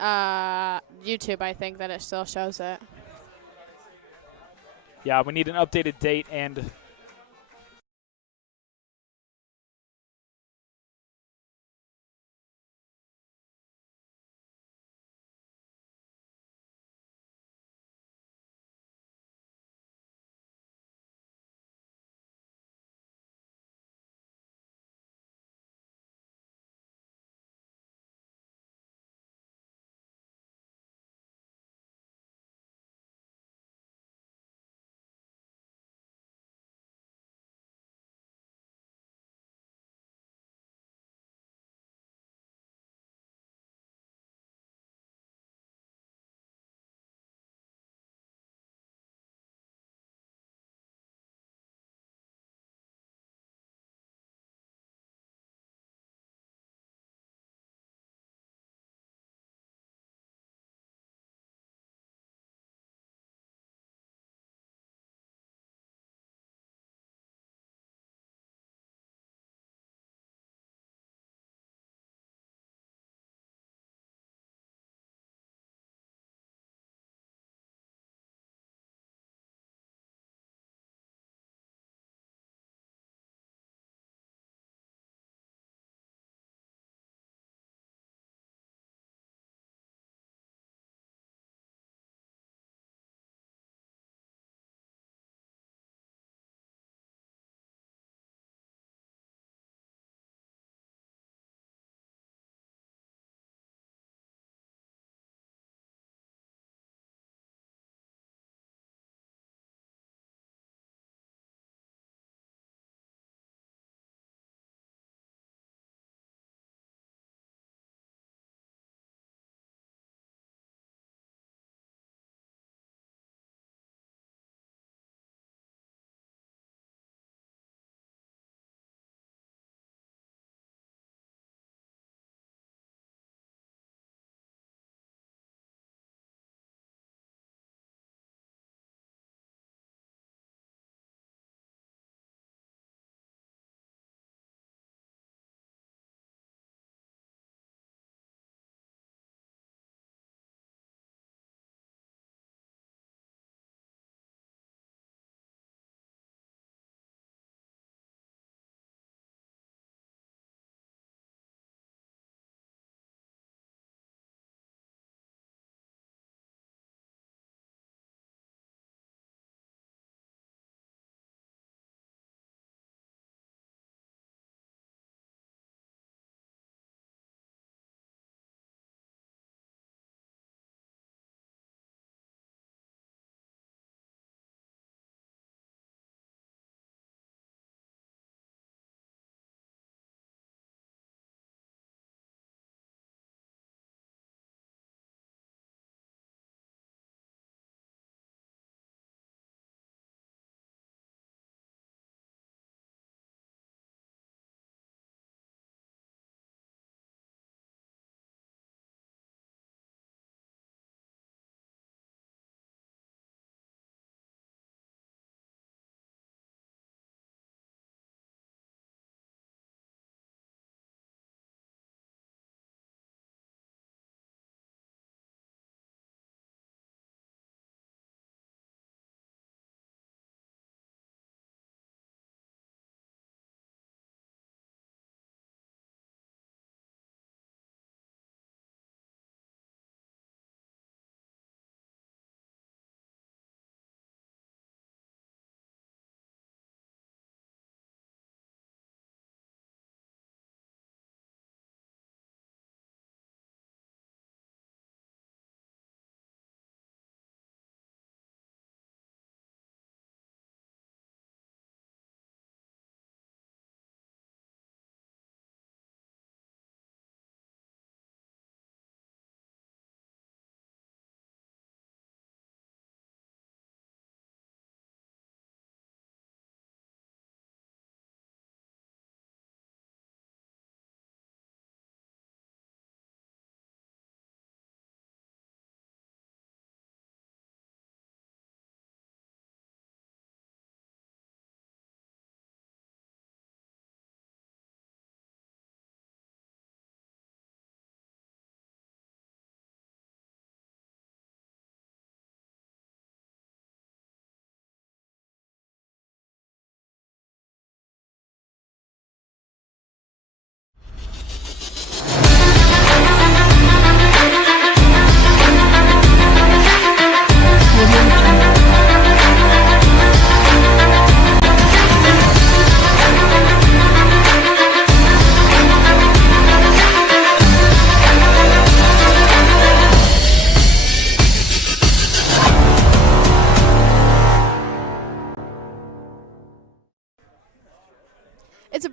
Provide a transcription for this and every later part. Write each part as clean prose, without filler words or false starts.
on YouTube, I think that it still shows it. Yeah, we need an updated date and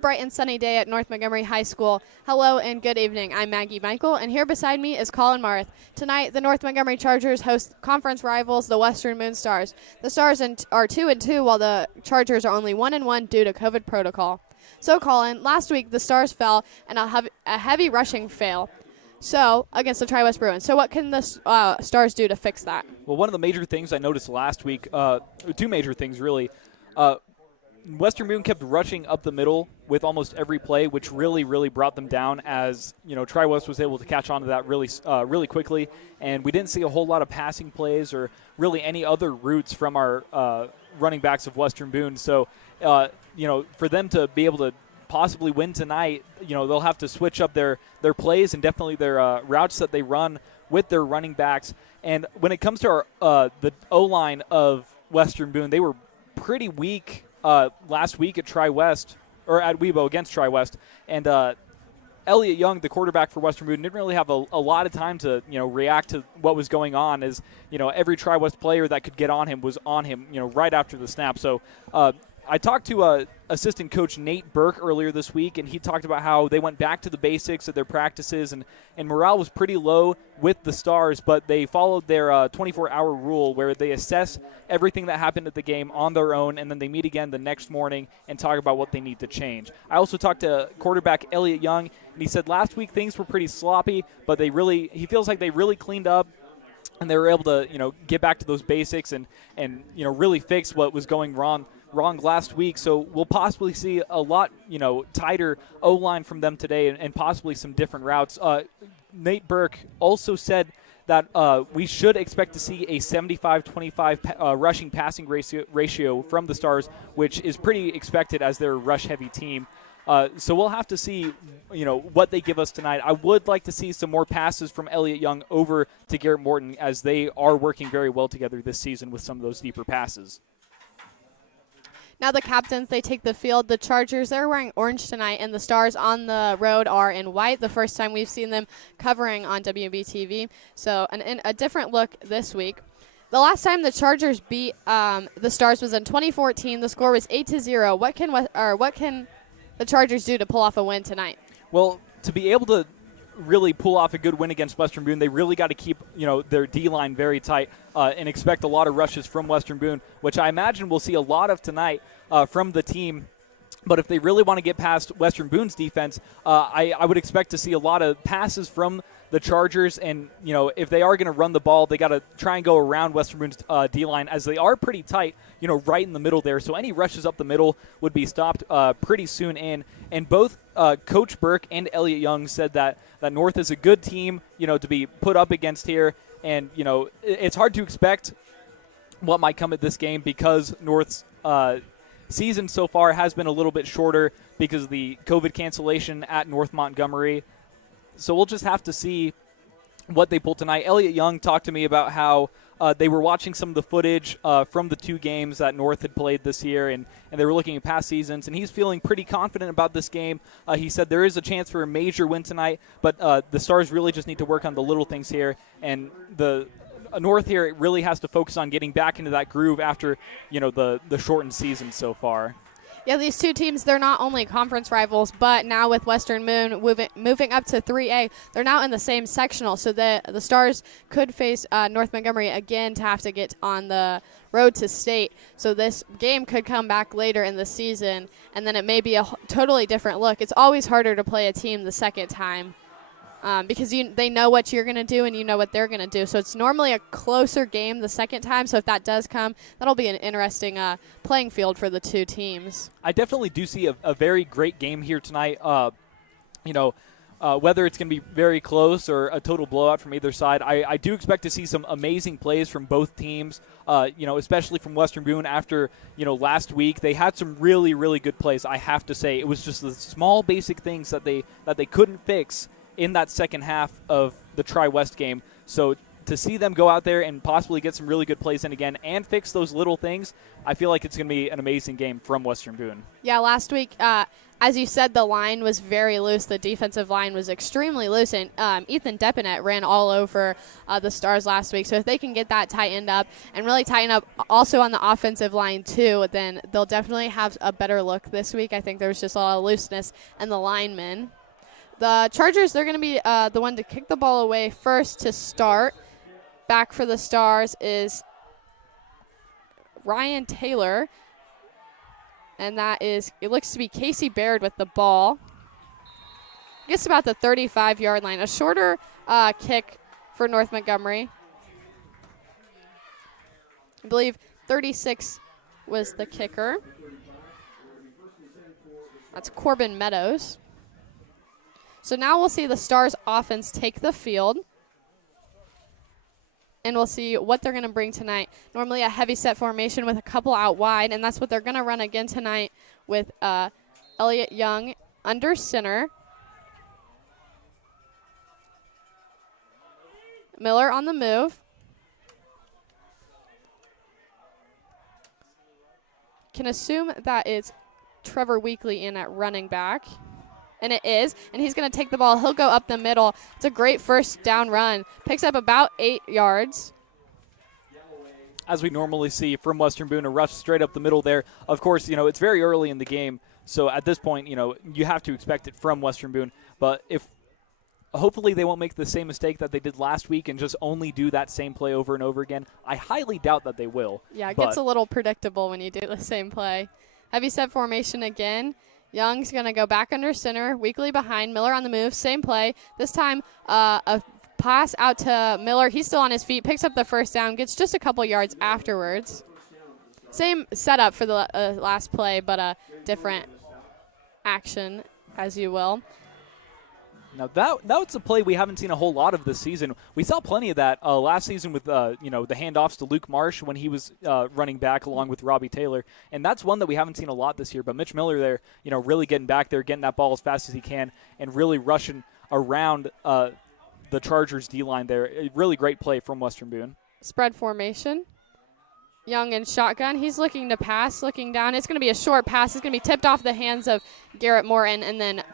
bright and sunny day at North Montgomery High School. Hello and good evening. I'm Maggie Michael, and here beside me is Colin Marth. Tonight, the North Montgomery Chargers host conference rivals, the Western Moon Stars. The Stars are 2-2, while the Chargers are only 1-1 due to COVID protocol. So, Colin, last week the Stars fell and a heavy rushing fail. So, against the Tri-West Bruins. So what can the Stars do to fix that? Well, one of the major things I noticed last week, two major things really, Western Boone kept rushing up the middle with almost every play, which really, really brought them down as, Tri-West was able to catch on to that really quickly. And we didn't see a whole lot of passing plays or really any other routes from our running backs of Western Boone. So, for them to be able to possibly win tonight, they'll have to switch up their plays and definitely their routes that they run with their running backs. And when it comes to our the O-line of Western Boone, they were pretty weak last week at Tri-West, or at Webo against Tri-West. And Elliott Young, the quarterback for Western Boone, didn't really have a lot of time to react to what was going on, as every Tri-West player that could get on him was on him right after the snap. So I talked to assistant coach Nate Burke earlier this week, and he talked about how they went back to the basics of their practices, and morale was pretty low with the Stars, but they followed their 24-hour rule where they assess everything that happened at the game on their own, and then they meet again the next morning and talk about what they need to change. I also talked to quarterback Elliott Young, and he said last week things were pretty sloppy, but he feels like they really cleaned up, and they were able to get back to those basics and really fix what was going wrong last week. So we'll possibly see a lot, tighter O-line from them today and possibly some different routes. Nate Burke also said that we should expect to see a 75-25 rushing passing ratio from the Stars, which is pretty expected as they're a rush-heavy team. So we'll have to see, what they give us tonight. I would like to see some more passes from Elliott Young over to Garrett Morton, as they are working very well together this season with some of those deeper passes. Now the captains, they take the field. The Chargers, they're wearing orange tonight, and the Stars on the road are in white. The first time we've seen them covering on WBTV. So a different look this week. The last time the Chargers beat the Stars was in 2014. The score was 8-0. What can the Chargers do to pull off a win tonight? Well, to be able to really pull off a good win against Western Boone, they really got to keep their D-line very tight and expect a lot of rushes from Western Boone, which I imagine we'll see a lot of tonight from the team. But if they really want to get past Western Boone's defense, I would expect to see a lot of passes from the Chargers. And, if they are going to run the ball, they got to try and go around Western Boone's D-line, as they are pretty tight, right in the middle there. So any rushes up the middle would be stopped pretty soon in. And both Coach Burke and Elliott Young said that North is a good team, to be put up against here. And, it's hard to expect what might come at this game, because North's season so far has been a little bit shorter because of the COVID cancellation at North Montgomery. So we'll just have to see what they pull tonight. Elliott Young talked to me about how they were watching some of the footage from the two games that North had played this year, and they were looking at past seasons, and he's feeling pretty confident about this game. He said there is a chance for a major win tonight, but the Stars really just need to work on the little things here, and the North here really has to focus on getting back into that groove after the shortened season so far. Yeah, these two teams, they're not only conference rivals, but now with Western Moon moving up to 3A, they're now in the same sectional. So the Stars could face North Montgomery again to have to get on the road to state. So this game could come back later in the season, and then it may be a totally different look. It's always harder to play a team the second time. Because they know what you're going to do and you know what they're going to do. So it's normally a closer game the second time. So if that does come, that'll be an interesting playing field for the two teams. I definitely do see a very great game here tonight. Whether it's going to be very close or a total blowout from either side, I do expect to see some amazing plays from both teams, especially from Western Boone after, last week. They had some really, really good plays, I have to say. It was just the small basic things that they couldn't fix in that second half of the Tri-West game. So to see them go out there and possibly get some really good plays in again and fix those little things, I feel like it's going to be an amazing game from Western Boone. Yeah, last week as you said, the line was very loose. The defensive line was extremely loose, and Ethan Depinet ran all over the Stars last week. So if they can get that tightened up and really tighten up also on the offensive line too, then they'll definitely have a better look this week. I think there's just a lot of looseness in the linemen. The Chargers, they're going to be the one to kick the ball away first to start. Back for the Stars is Ryan Taylor. And that is, it looks to be Casey Baird with the ball. Gets about the 35-yard line. A shorter kick for North Montgomery. I believe 36 was the kicker. That's Corbin Meadows. So now we'll see the Stars offense take the field. And we'll see what they're going to bring tonight. Normally a heavy set formation with a couple out wide, and that's what they're going to run again tonight with Elliott Young under center. Miller on the move. Can assume that it's Trevor Weekly in at running back. And it is, and he's going to take the ball. He'll go up the middle. It's a great first down run. Picks up about 8 yards. As we normally see from Western Boone, a rush straight up the middle there. Of course, it's very early in the game, so at this point, you have to expect it from Western Boone. But hopefully they won't make the same mistake that they did last week and just only do that same play over and over again. I highly doubt that they will. Yeah, it gets a little predictable when you do the same play. Heavy set formation again. Young's going to go back under center, Weekly behind, Miller on the move, same play. This time a pass out to Miller. He's still on his feet, picks up the first down, gets just a couple yards afterwards. Same setup for the last play, but a different action, as you will. Now, that was a play we haven't seen a whole lot of this season. We saw plenty of that last season with, the handoffs to Luke Marsh when he was running back along with Robbie Taylor. And that's one that we haven't seen a lot this year. But Mitch Miller there, really getting back there, getting that ball as fast as he can, and really rushing around the Chargers D-line there. A really great play from Western Boone. Spread formation. Young in shotgun. He's looking to pass, looking down. It's going to be a short pass. It's going to be tipped off the hands of Garrett Morton and then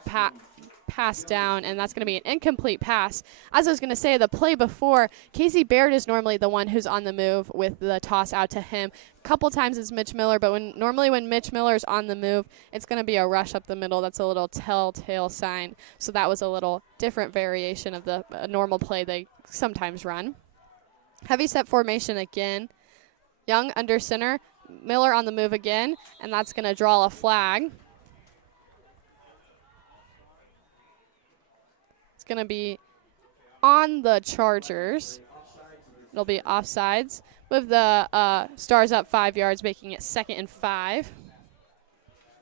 pass down, and that's going to be an incomplete pass. As I was going to say, the play before, Casey Baird is normally the one who's on the move with the toss out to him. A couple times it's Mitch Miller, but when Mitch Miller's on the move, it's going to be a rush up the middle. That's a little telltale sign. So that was a little different variation of the normal play they sometimes run. Heavy set formation again. Young under center, Miller on the move again, and that's going to draw a flag. It's going to be on the Chargers. It'll be offsides with the Stars up 5 yards, making it 2nd and 5.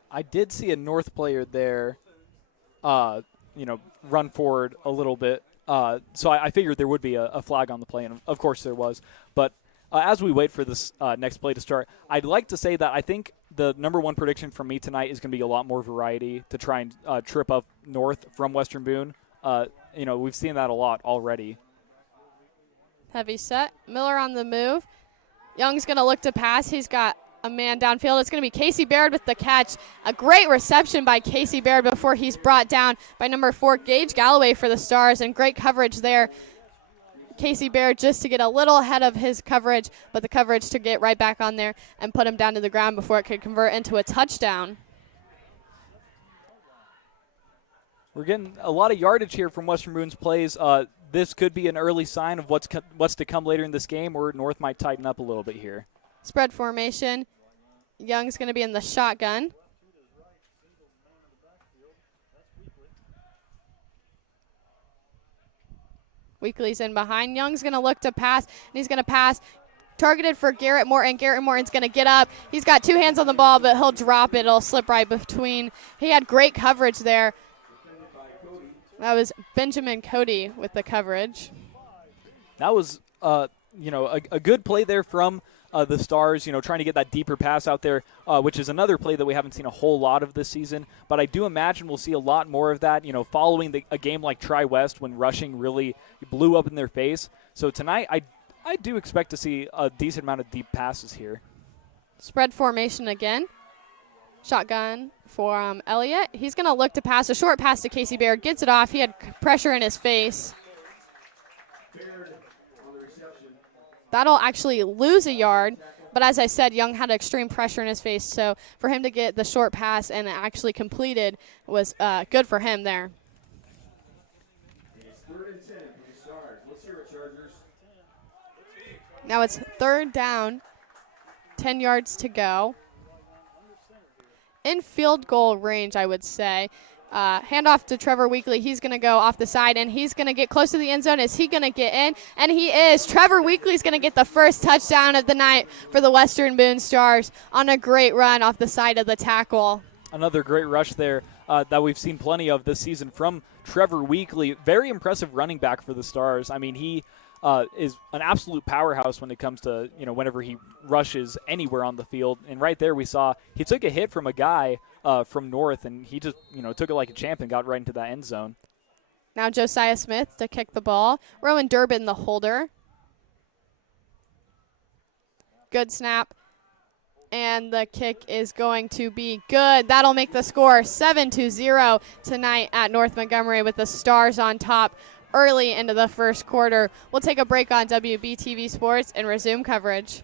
I did see a North player there, run forward a little bit. So I figured there would be a flag on the play, and of course there was. But as we wait for this next play to start, I'd like to say that I think the number one prediction from me tonight is going to be a lot more variety to try and trip up North from Western Boone. We've seen that a lot already. Heavy set. Miller on the move. Young's going to look to pass. He's got a man downfield. It's going to be Casey Baird with the catch. A great reception by Casey Baird before he's brought down by number 4, Gage Galloway for the Stars, and great coverage there. Casey Baird just to get a little ahead of his coverage, but the coverage to get right back on there and put him down to the ground before it could convert into a touchdown. We're getting a lot of yardage here from Western Boone's plays. This could be an early sign of what's to come later in this game, or North might tighten up a little bit here. Spread formation. Young's going to be in the shotgun. Weekly's in behind. Young's going to look to pass, and he's going to pass. Targeted for Garrett Morton. Garrett Morton's going to get up. He's got 2 hands on the ball, but he'll drop it. It'll slip right between. He had great coverage there. That was Benjamin Cody with the coverage. That was, a good play there from the Stars, trying to get that deeper pass out there, which is another play that we haven't seen a whole lot of this season. But I do imagine we'll see a lot more of that, following a game like Tri-West when rushing really blew up in their face. So tonight I do expect to see a decent amount of deep passes here. Spread formation again. Shotgun for Elliott. He's going to look to pass a short pass to Casey Baird. Gets it off. He had pressure in his face. That'll actually lose a yard. But as I said, Young had extreme pressure in his face. So for him to get the short pass and actually completed was good for him there. Now it's 3rd down, 10 yards to go. In field goal range, I would say. Handoff to Trevor Weekly. He's going to go off the side, and he's going to get close to the end zone. Is he going to get in? And he is. Trevor Weekly's going to get the first touchdown of the night for the Western Boone Stars on a great run off the side of the tackle. Another great rush there that we've seen plenty of this season from Trevor Weekly. Very impressive running back for the Stars. I mean, he is an absolute powerhouse when it comes to, whenever he rushes anywhere on the field. And right there we saw he took a hit from a guy from North, and he just, took it like a champ and got right into that end zone. Now Josiah Smith to kick the ball. Rowan Durbin, the holder. Good snap. And the kick is going to be good. That'll make the score 7-0 tonight at North Montgomery with the Stars on top early into the first quarter. We'll take a break on WBTV Sports and resume coverage.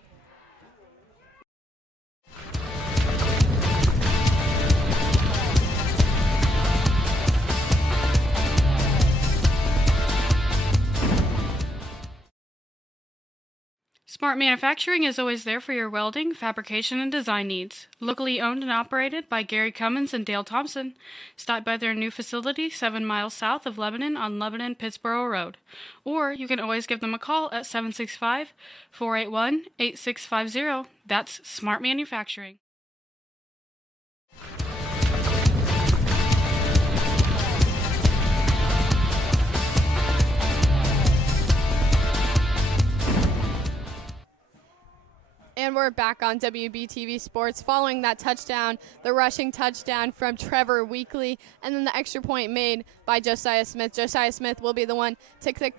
Smart Manufacturing is always there for your welding, fabrication, and design needs. Locally owned and operated by Gary Cummins and Dale Thompson. Stop by their new facility 7 miles south of Lebanon on Lebanon-Pittsboro Road. Or you can always give them a call at 765-481-8650. That's Smart Manufacturing. And we're back on WBTV Sports following that touchdown, the rushing touchdown from Trevor Weekly, and then the extra point made by Josiah Smith. Josiah Smith will be the one to kick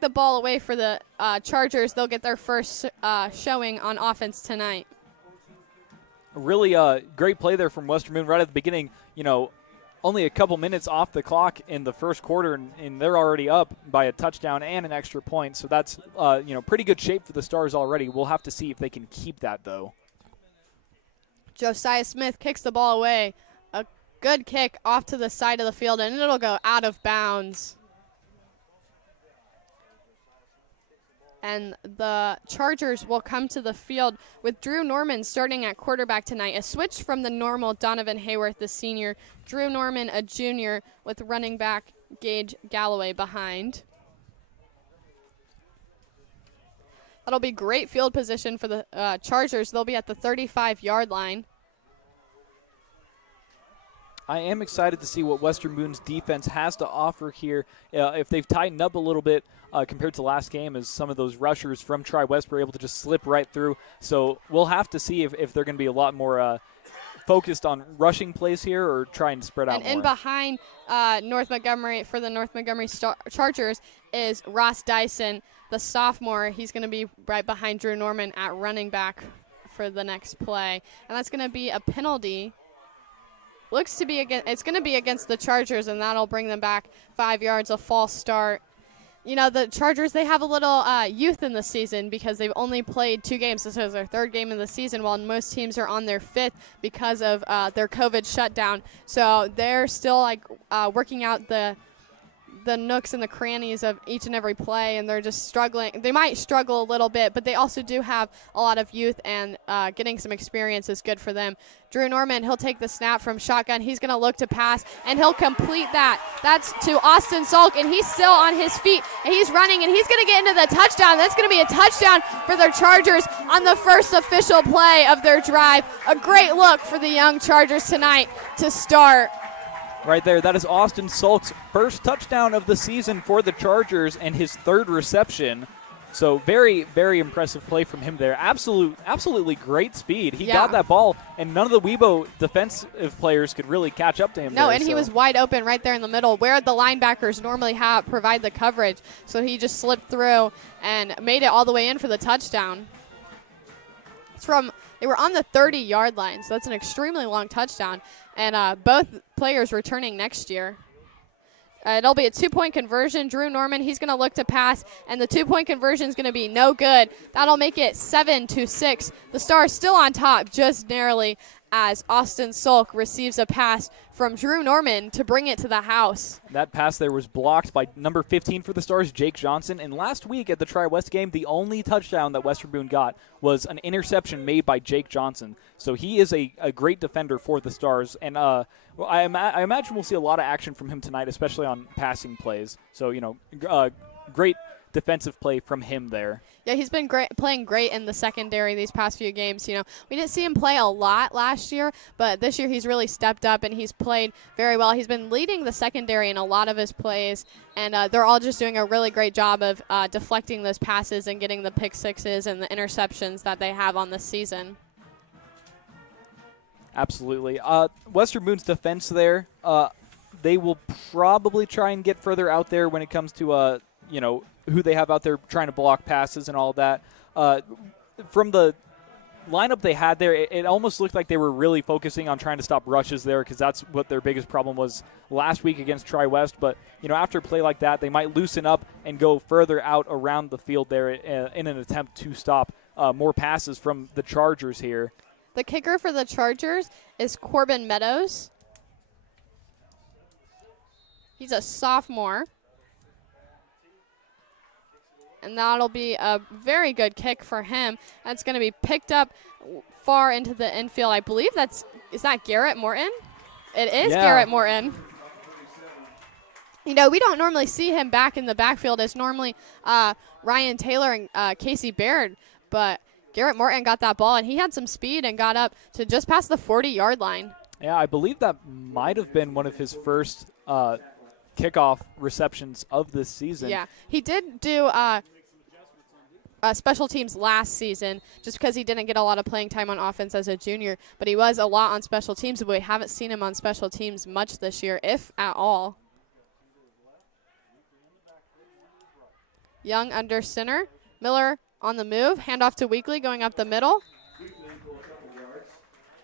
the ball away for the Chargers. They'll get their first showing on offense tonight. Really great play there from Western Boone right at the beginning. Only a couple minutes off the clock in the first quarter, and they're already up by a touchdown and an extra point. So that's, pretty good shape for the Stars already. We'll have to see if they can keep that, though. Josiah Smith kicks the ball away. A good kick off to the side of the field, and it'll go out of bounds. And the Chargers will come to the field with Drew Norman starting at quarterback tonight. A switch from the normal Donovan Hayworth, the senior. Drew Norman, a junior, with running back Gage Galloway behind. That'll be great field position for the Chargers. They'll be at the 35-yard line. I am excited to see what Western Boone's defense has to offer here. If they've tightened up a little bit compared to last game, as some of those rushers from Tri-West were able to just slip right through. So we'll have to see if they're going to be a lot more focused on rushing plays here or trying to spread out more. And in behind North Montgomery, for the North Montgomery Chargers, is Ross Dyson, the sophomore. He's going to be right behind Drew Norman at running back for the next play. And that's going to be a penalty. Looks to be it's going to be against the Chargers, and that'll bring them back 5 yards, a false start. The Chargers, they have a little youth in the season because they've only played 2 games. This is their 3rd game in the season, while most teams are on their 5th because of their COVID shutdown. So they're still working out the nooks and the crannies of each and every play, and they're just struggling. They might struggle a little bit, but they also do have a lot of youth, and getting some experience is good for them. Drew Norman, he'll take the snap from shotgun. He's going to look to pass, and he'll complete that. That's to Austin Salk, and he's still on his feet, and he's running, and he's going to get into the touchdown. That's going to be a touchdown for their Chargers on the first official play of their drive. A great look for the young Chargers tonight to start. Right there, that is Austin Salk's first touchdown of the season for the Chargers and his 3rd reception. So very, very impressive play from him there. Absolutely great speed. He got that ball, and none of the Weibo defensive players could really catch up to him. He was wide open right there in the middle where the linebackers normally provide the coverage. So he just slipped through and made it all the way in for the touchdown. It's from They were on the 30-yard line, so that's an extremely long touchdown. And both players returning next year. It'll be a 2-point conversion. Drew Norman, he's going to look to pass, and the 2-point conversion is going to be no good. That'll make it 7-6. The Stars still on top, just narrowly, as Austin Sulk receives a pass from Drew Norman to bring it to the house. That pass there was blocked by number 15 for the Stars, Jake Johnson. And last week at the Tri-West game, the only touchdown that Western Boone got was an interception made by Jake Johnson. So he is a great defender for the Stars. And I imagine we'll see a lot of action from him tonight, especially on passing plays. So, great defensive play from him there. Yeah, he's been playing great in the secondary these past few games. We didn't see him play a lot last year, but this year he's really stepped up and he's played very well. He's been leading the secondary in a lot of his plays, and they're all just doing a really great job of deflecting those passes and getting the pick sixes and the interceptions that they have on this season. Absolutely. Western Boone's defense there, they will probably try and get further out there when it comes to who they have out there trying to block passes and all that. From the lineup they had there, it almost looked like they were really focusing on trying to stop rushes there, because that's what their biggest problem was last week against Tri-West. But, after a play like that, they might loosen up and go further out around the field there in an attempt to stop more passes from the Chargers here. The kicker for the Chargers is Corbin Meadows. He's a sophomore. And that'll be a very good kick for him. That's going to be picked up far into the infield. I believe is that Garrett Morton? It is Garrett Morton. We don't normally see him back in the backfield. It's normally Ryan Taylor and Casey Baird. But Garrett Morton got that ball, and he had some speed and got up to just past the 40-yard line. Yeah, I believe that might have been one of his first kickoff receptions of this season. Yeah, he did do special teams last season just because he didn't get a lot of playing time on offense as a junior, but he was a lot on special teams, but we haven't seen him on special teams much this year, if at all. Young under center. Miller on the move. Handoff to Weekly going up the middle.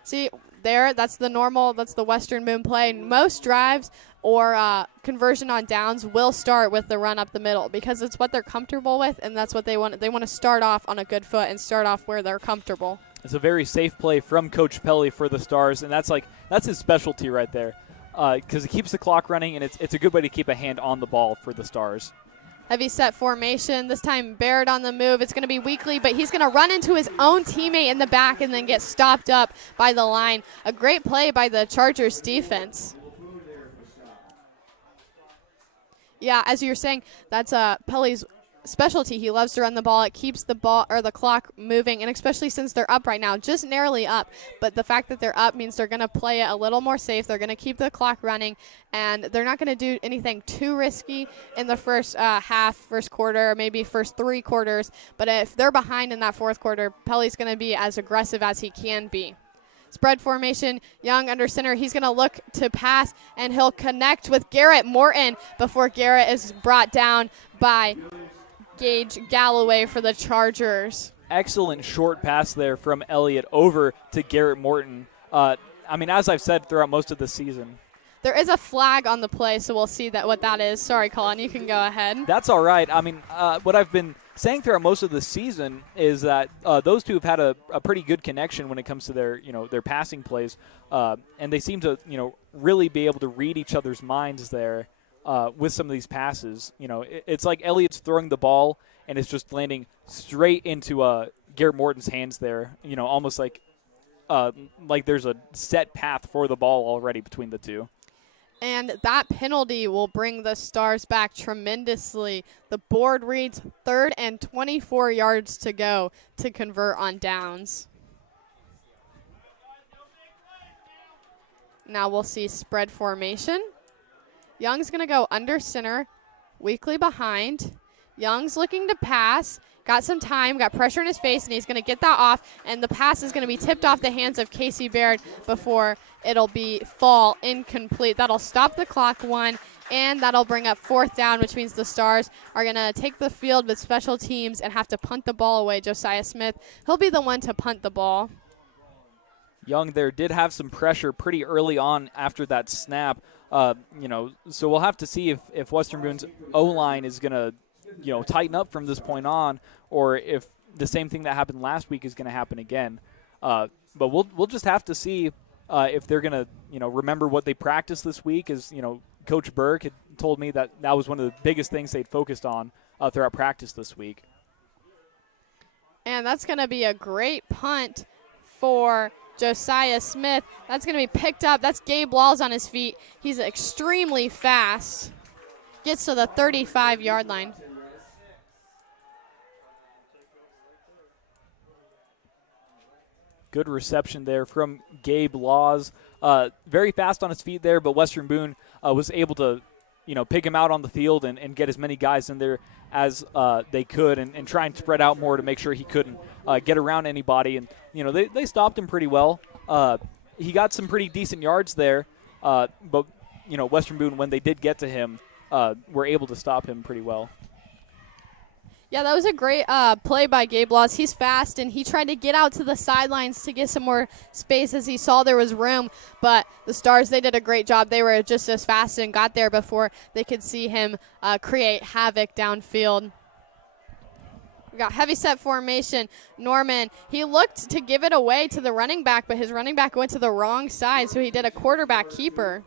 See, there, that's the Western Boone play. Most drives or conversion on downs will start with the run up the middle because it's what they're comfortable with, and that's what they want. They want to start off on a good foot and start off where they're comfortable. It's a very safe play from Coach Pelly for the Stars, and that's his specialty right there because it keeps the clock running, and it's a good way to keep a hand on the ball for the Stars. Heavy set formation. This time Baird on the move. It's going to be Weekly, but he's going to run into his own teammate in the back and then get stopped up by the line. A great play by the Chargers defense. Yeah, as you were saying, that's Pelly's specialty. He loves to run the ball. It keeps the ball or the clock moving, and especially since they're up right now, just narrowly up. But the fact that they're up means they're going to play it a little more safe. They're going to keep the clock running, and they're not going to do anything too risky in the first half, first quarter, maybe first 3 quarters. But if they're behind in that fourth quarter, Pelly's going to be as aggressive as he can be. Spread formation, Young under center. He's going to look to pass, and he'll connect with Garrett Morton before Garrett is brought down by Gage Galloway for the Chargers. Excellent short pass there from Elliott over to Garrett Morton. As I've said throughout most of the season. There is a flag on the play, so we'll see what that is. Sorry, Colin, you can go ahead. That's all right. What I've been saying throughout most of the season is that those two have had a pretty good connection when it comes to their passing plays, and they seem to really be able to read each other's minds there. With some of these passes, it's like Elliott's throwing the ball and it's just landing straight into Garrett Morton's hands there. Almost like there's a set path for the ball already between the two. And that penalty will bring the Stars back tremendously. The board reads 3rd and 24 yards to go to convert on downs. Now we'll see spread formation. Young's going to go under center, Weekly behind. Young's looking to pass, got some time, got pressure in his face, and he's going to get that off, and the pass is going to be tipped off the hands of Casey Baird before it'll be fall incomplete. That'll stop the clock 1, and that'll bring up 4th down, which means the Stars are going to take the field with special teams and have to punt the ball away. Josiah Smith, he'll be the one to punt the ball. Young there did have some pressure pretty early on after that snap. So we'll have to see if Western Boone's O-line is going to, tighten up from this point on, or if the same thing that happened last week is going to happen again. But we'll just have to see if they're going to, remember what they practiced this week. As Coach Burke had told me that was one of the biggest things they'd focused on throughout practice this week. And that's going to be a great punt for Josiah Smith. That's going to be picked up. That's Gabe Laws on his feet. He's extremely fast. Gets to the 35-yard line. Good reception there from Gabe Laws. Very fast on his feet there, but Western Boone was able to, pick him out on the field and get as many guys in there as they could and try and spread out more to make sure he couldn't get around anybody. And, they stopped him pretty well. He got some pretty decent yards there, but, Western Boone, when they did get to him, were able to stop him pretty well. Yeah, that was a great play by Gabe Laws. He's fast, and he tried to get out to the sidelines to get some more space as he saw there was room. But the Stars, they did a great job. They were just as fast and got there before they could see him create havoc downfield. We got heavy set formation. Norman, he looked to give it away to the running back, but his running back went to the wrong side, so he did a quarterback keeper.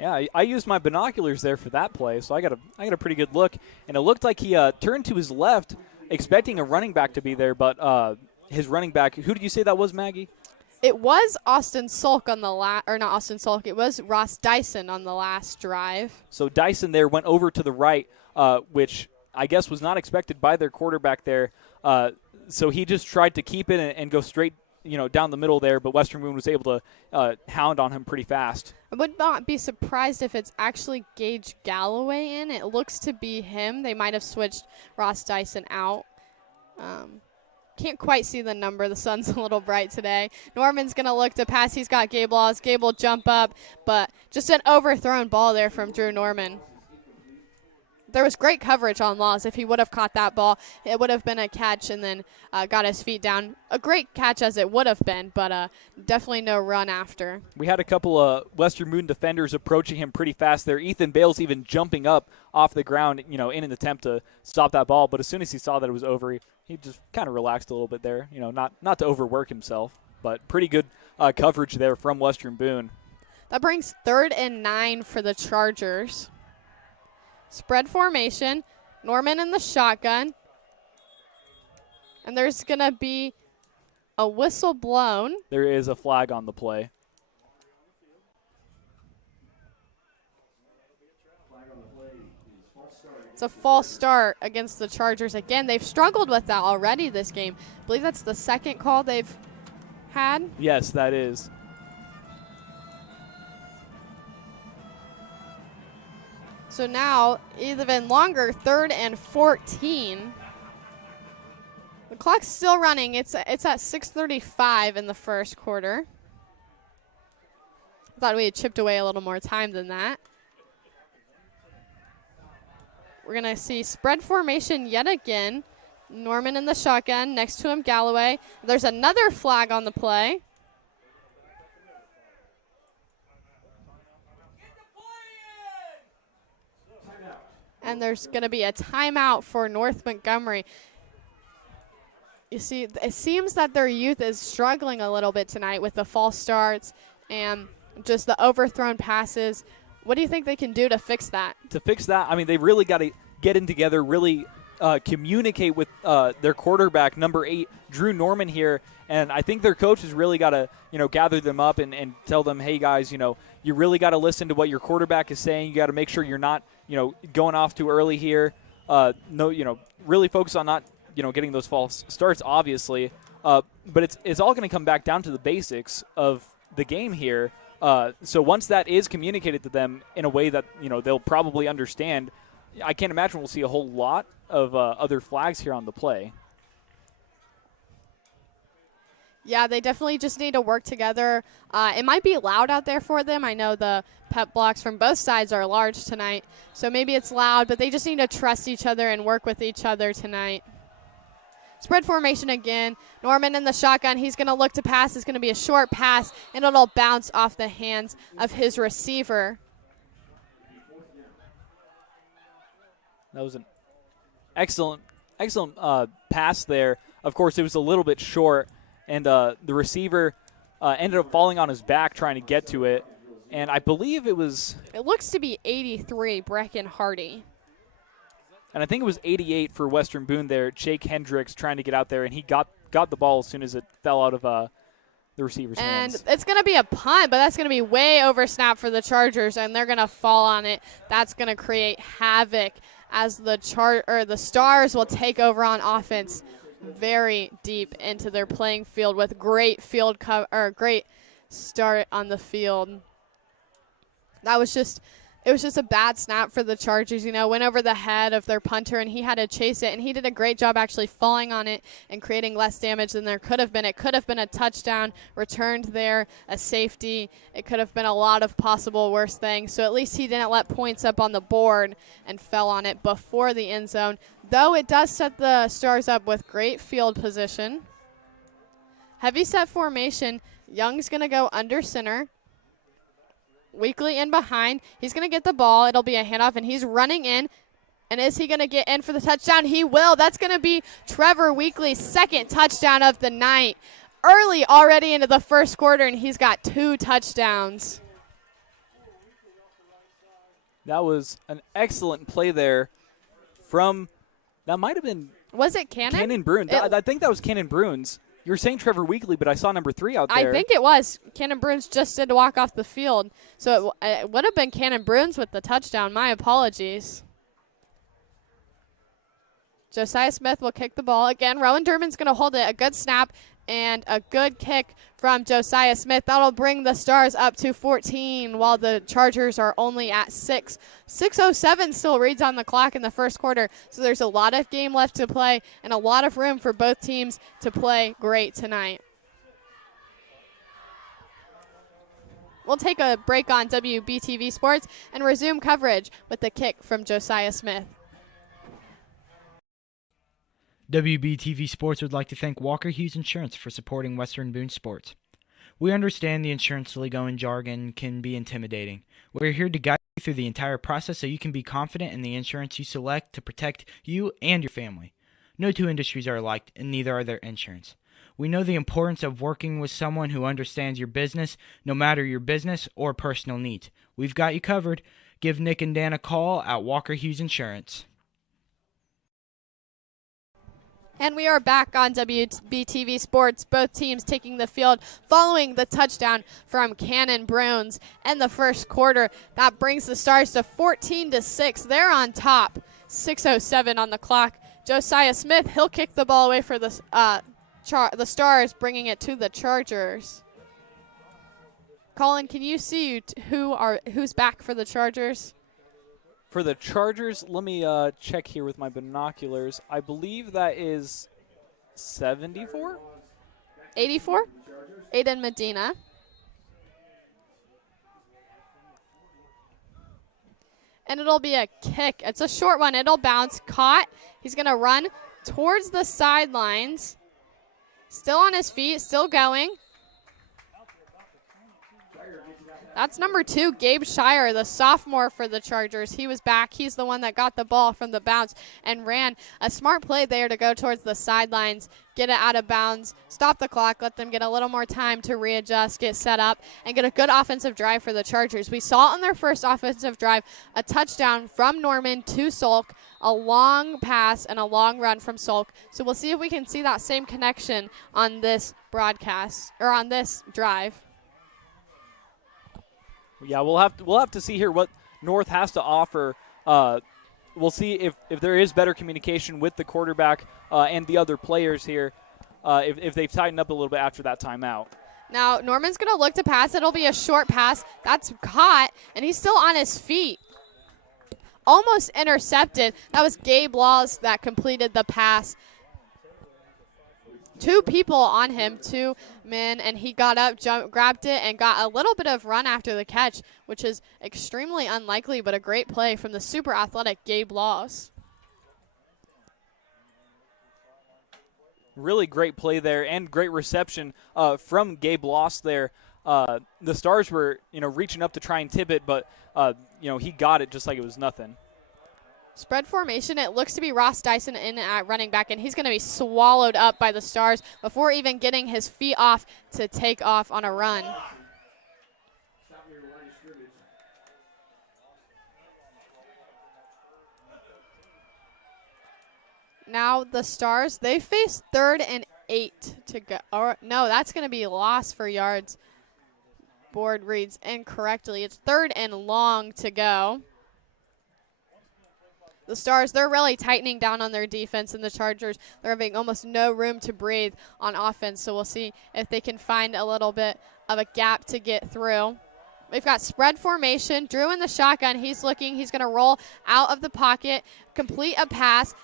Yeah, I used my binoculars there for that play, so I got a pretty good look. And it looked like he turned to his left, expecting a running back to be there, but his running back, who did you say that was, Maggie? It was Austin Sulk on the not Austin Sulk. It was Ross Dyson on the last drive. So Dyson there went over to the right, which I guess was not expected by their quarterback there. So he just tried to keep it and go straight, down the middle there, but Western Boone was able to hound on him pretty fast. I would not be surprised if it's actually Gage Galloway in. It looks to be him. They might have switched Ross Dyson out. Can't quite see the number. The sun's a little bright today. Norman's going to look to pass. He's got Gabe Laws. Gabe will jump up, but just an overthrown ball there from Drew Norman. There was great coverage on Laws. If he would have caught that ball, it would have been a catch and then got his feet down. A great catch as it would have been, but definitely no run after. We had a couple of Western Boone defenders approaching him pretty fast there. Ethan Bales even jumping up off the ground, in an attempt to stop that ball. But as soon as he saw that it was over, he just kind of relaxed a little bit there, not to overwork himself. But pretty good coverage there from Western Boone. That brings 3rd and 9 for the Chargers. Spread formation, Norman in the shotgun, and there's going to be a whistle blown. There is a flag on the play. It's a false start against the Chargers. Again, they've struggled with that already this game. I believe that's the second call they've had. Yes, that is. So now, even longer, 3rd and 14. The clock's still running. It's at 6:35 in the first quarter. I thought we had chipped away a little more time than that. We're going to see spread formation yet again. Norman in the shotgun. Next to him, Galloway. There's another flag on the play. And there's going to be a timeout for North Montgomery. You see, it seems that their youth is struggling a little bit tonight with the false starts and just the overthrown passes. What do you think they can do to fix that? To fix that, they really got to get in together, really communicate with their quarterback, number 8, Drew Norman here. And I think their coach has really got to, gather them up and tell them, hey, guys, you really got to listen to what your quarterback is saying. You got to make sure you're not, going off too early here. Really focus on not, getting those false starts, obviously. But it's all going to come back down to the basics of the game here. So once that is communicated to them in a way that, they'll probably understand, I can't imagine we'll see a whole lot of other flags here on the play. Yeah, they definitely just need to work together. It might be loud out there for them. I know the pep blocks from both sides are large tonight, so maybe it's loud, but they just need to trust each other and work with each other tonight. Spread formation again. Norman in the shotgun. He's going to look to pass. It's going to be a short pass, and it'll bounce off the hands of his receiver. That was an excellent pass there. Of course, it was a little bit short, and the receiver ended up falling on his back trying to get to it. And I believe it was... It looks to be 83, Brecken Hardy. And I think it was 88 for Western Boone there. Jake Hendricks trying to get out there, and he got the ball as soon as it fell out of the receiver's hands. And it's going to be a punt, but that's going to be way over snap for the Chargers, and they're going to fall on it. That's going to create havoc as the Stars will take over on offense very deep into their playing field with great field cover or great start on the field. It was just a bad snap for the Chargers, went over the head of their punter, and he had to chase it, and he did a great job actually falling on it and creating less damage than there could have been. It could have been a touchdown returned there, a safety. It could have been a lot of possible worse things. So at least he didn't let points up on the board and fell on it before the end zone, though it does set the Stars up with great field position. Heavy set formation. Young's going to go under center. Weekly in behind. He's going to get the ball. It'll be a handoff, and he's running in. And is he going to get in for the touchdown? He will. That's going to be Trevor Weekly's second touchdown of the night. Early already into the first quarter, and he's got 2 touchdowns. That was an excellent play there from, that might have been. Was it Cannon? Cannon Bruins. I think that was Cannon Bruins. You were saying Trevor Weekly, but I saw number 3 out there. I think it was. Cannon Bruins just did walk off the field. So it would have been Cannon Bruins with the touchdown. My apologies. Josiah Smith will kick the ball. Again, Rowan Durman's going to hold it. A good snap and a good kick from Josiah Smith. That'll bring the Stars up to 14 while the Chargers are only at 6. 6:07 still reads on the clock in the first quarter, so there's a lot of game left to play and a lot of room for both teams to play great tonight. We'll take a break on WBTV Sports and resume coverage with the kick from Josiah Smith. WBTV Sports would like to thank Walker Hughes Insurance for supporting Western Boone Sports. We understand the insurance lingo and jargon can be intimidating. We're here to guide you through the entire process so you can be confident in the insurance you select to protect you and your family. No two industries are alike, and neither are their insurance. We know the importance of working with someone who understands your business, no matter your business or personal needs. We've got you covered. Give Nick and Dan a call at Walker Hughes Insurance. And we are back on WBTV Sports, both teams taking the field following the touchdown from Cannon Bruins in the first quarter. That brings the Stars to 14-6. They're on top. 6:07 on the clock. Josiah Smith, he'll kick the ball away for the Stars, bringing it to the Chargers. Colin, can you see who's back for the Chargers? For the Chargers, let me check here with my binoculars. I believe that is 74? 84? Aiden Medina. And it'll be a kick. It's a short one. It'll bounce. Caught. He's going to run towards the sidelines. Still on his feet. Still going. That's number 2, Gabe Shire, the sophomore for the Chargers. He was back. He's the one that got the ball from the bounce and ran a smart play there to go towards the sidelines, get it out of bounds, stop the clock, let them get a little more time to readjust, get set up, and get a good offensive drive for the Chargers. We saw on their first offensive drive a touchdown from Norman to Sulk, a long pass and a long run from Sulk. So we'll see if we can see that same connection on this broadcast or on this drive. Yeah, we'll have to see here what North has to offer. We'll see if there is better communication with the quarterback and the other players here, if they've tightened up a little bit after that timeout. Now, Norman's going to look to pass. It'll be a short pass. That's caught, and he's still on his feet. Almost intercepted. That was Gabe Laws that completed the pass. 2 people on him, 2 men, and he got up, grabbed it, and got a little bit of run after the catch, which is extremely unlikely, but a great play from the super athletic Gabe Laws. Really great play there and great reception from Gabe Loss there. The Stars were, reaching up to try and tip it, but, he got it just like it was nothing. Spread formation, it looks to be Ross Dyson in at running back, and he's going to be swallowed up by the Stars before even getting his feet off to take off on a run. Now the Stars, they face 3rd and 8 to go. Or no, that's going to be loss for yards. Board reads incorrectly. It's 3rd and long to go. The Stars, they're really tightening down on their defense, and the Chargers, they're having almost no room to breathe on offense. So we'll see if they can find a little bit of a gap to get through. We've got spread formation. Drew in the shotgun. He's looking. He's going to roll out of the pocket, complete a pass.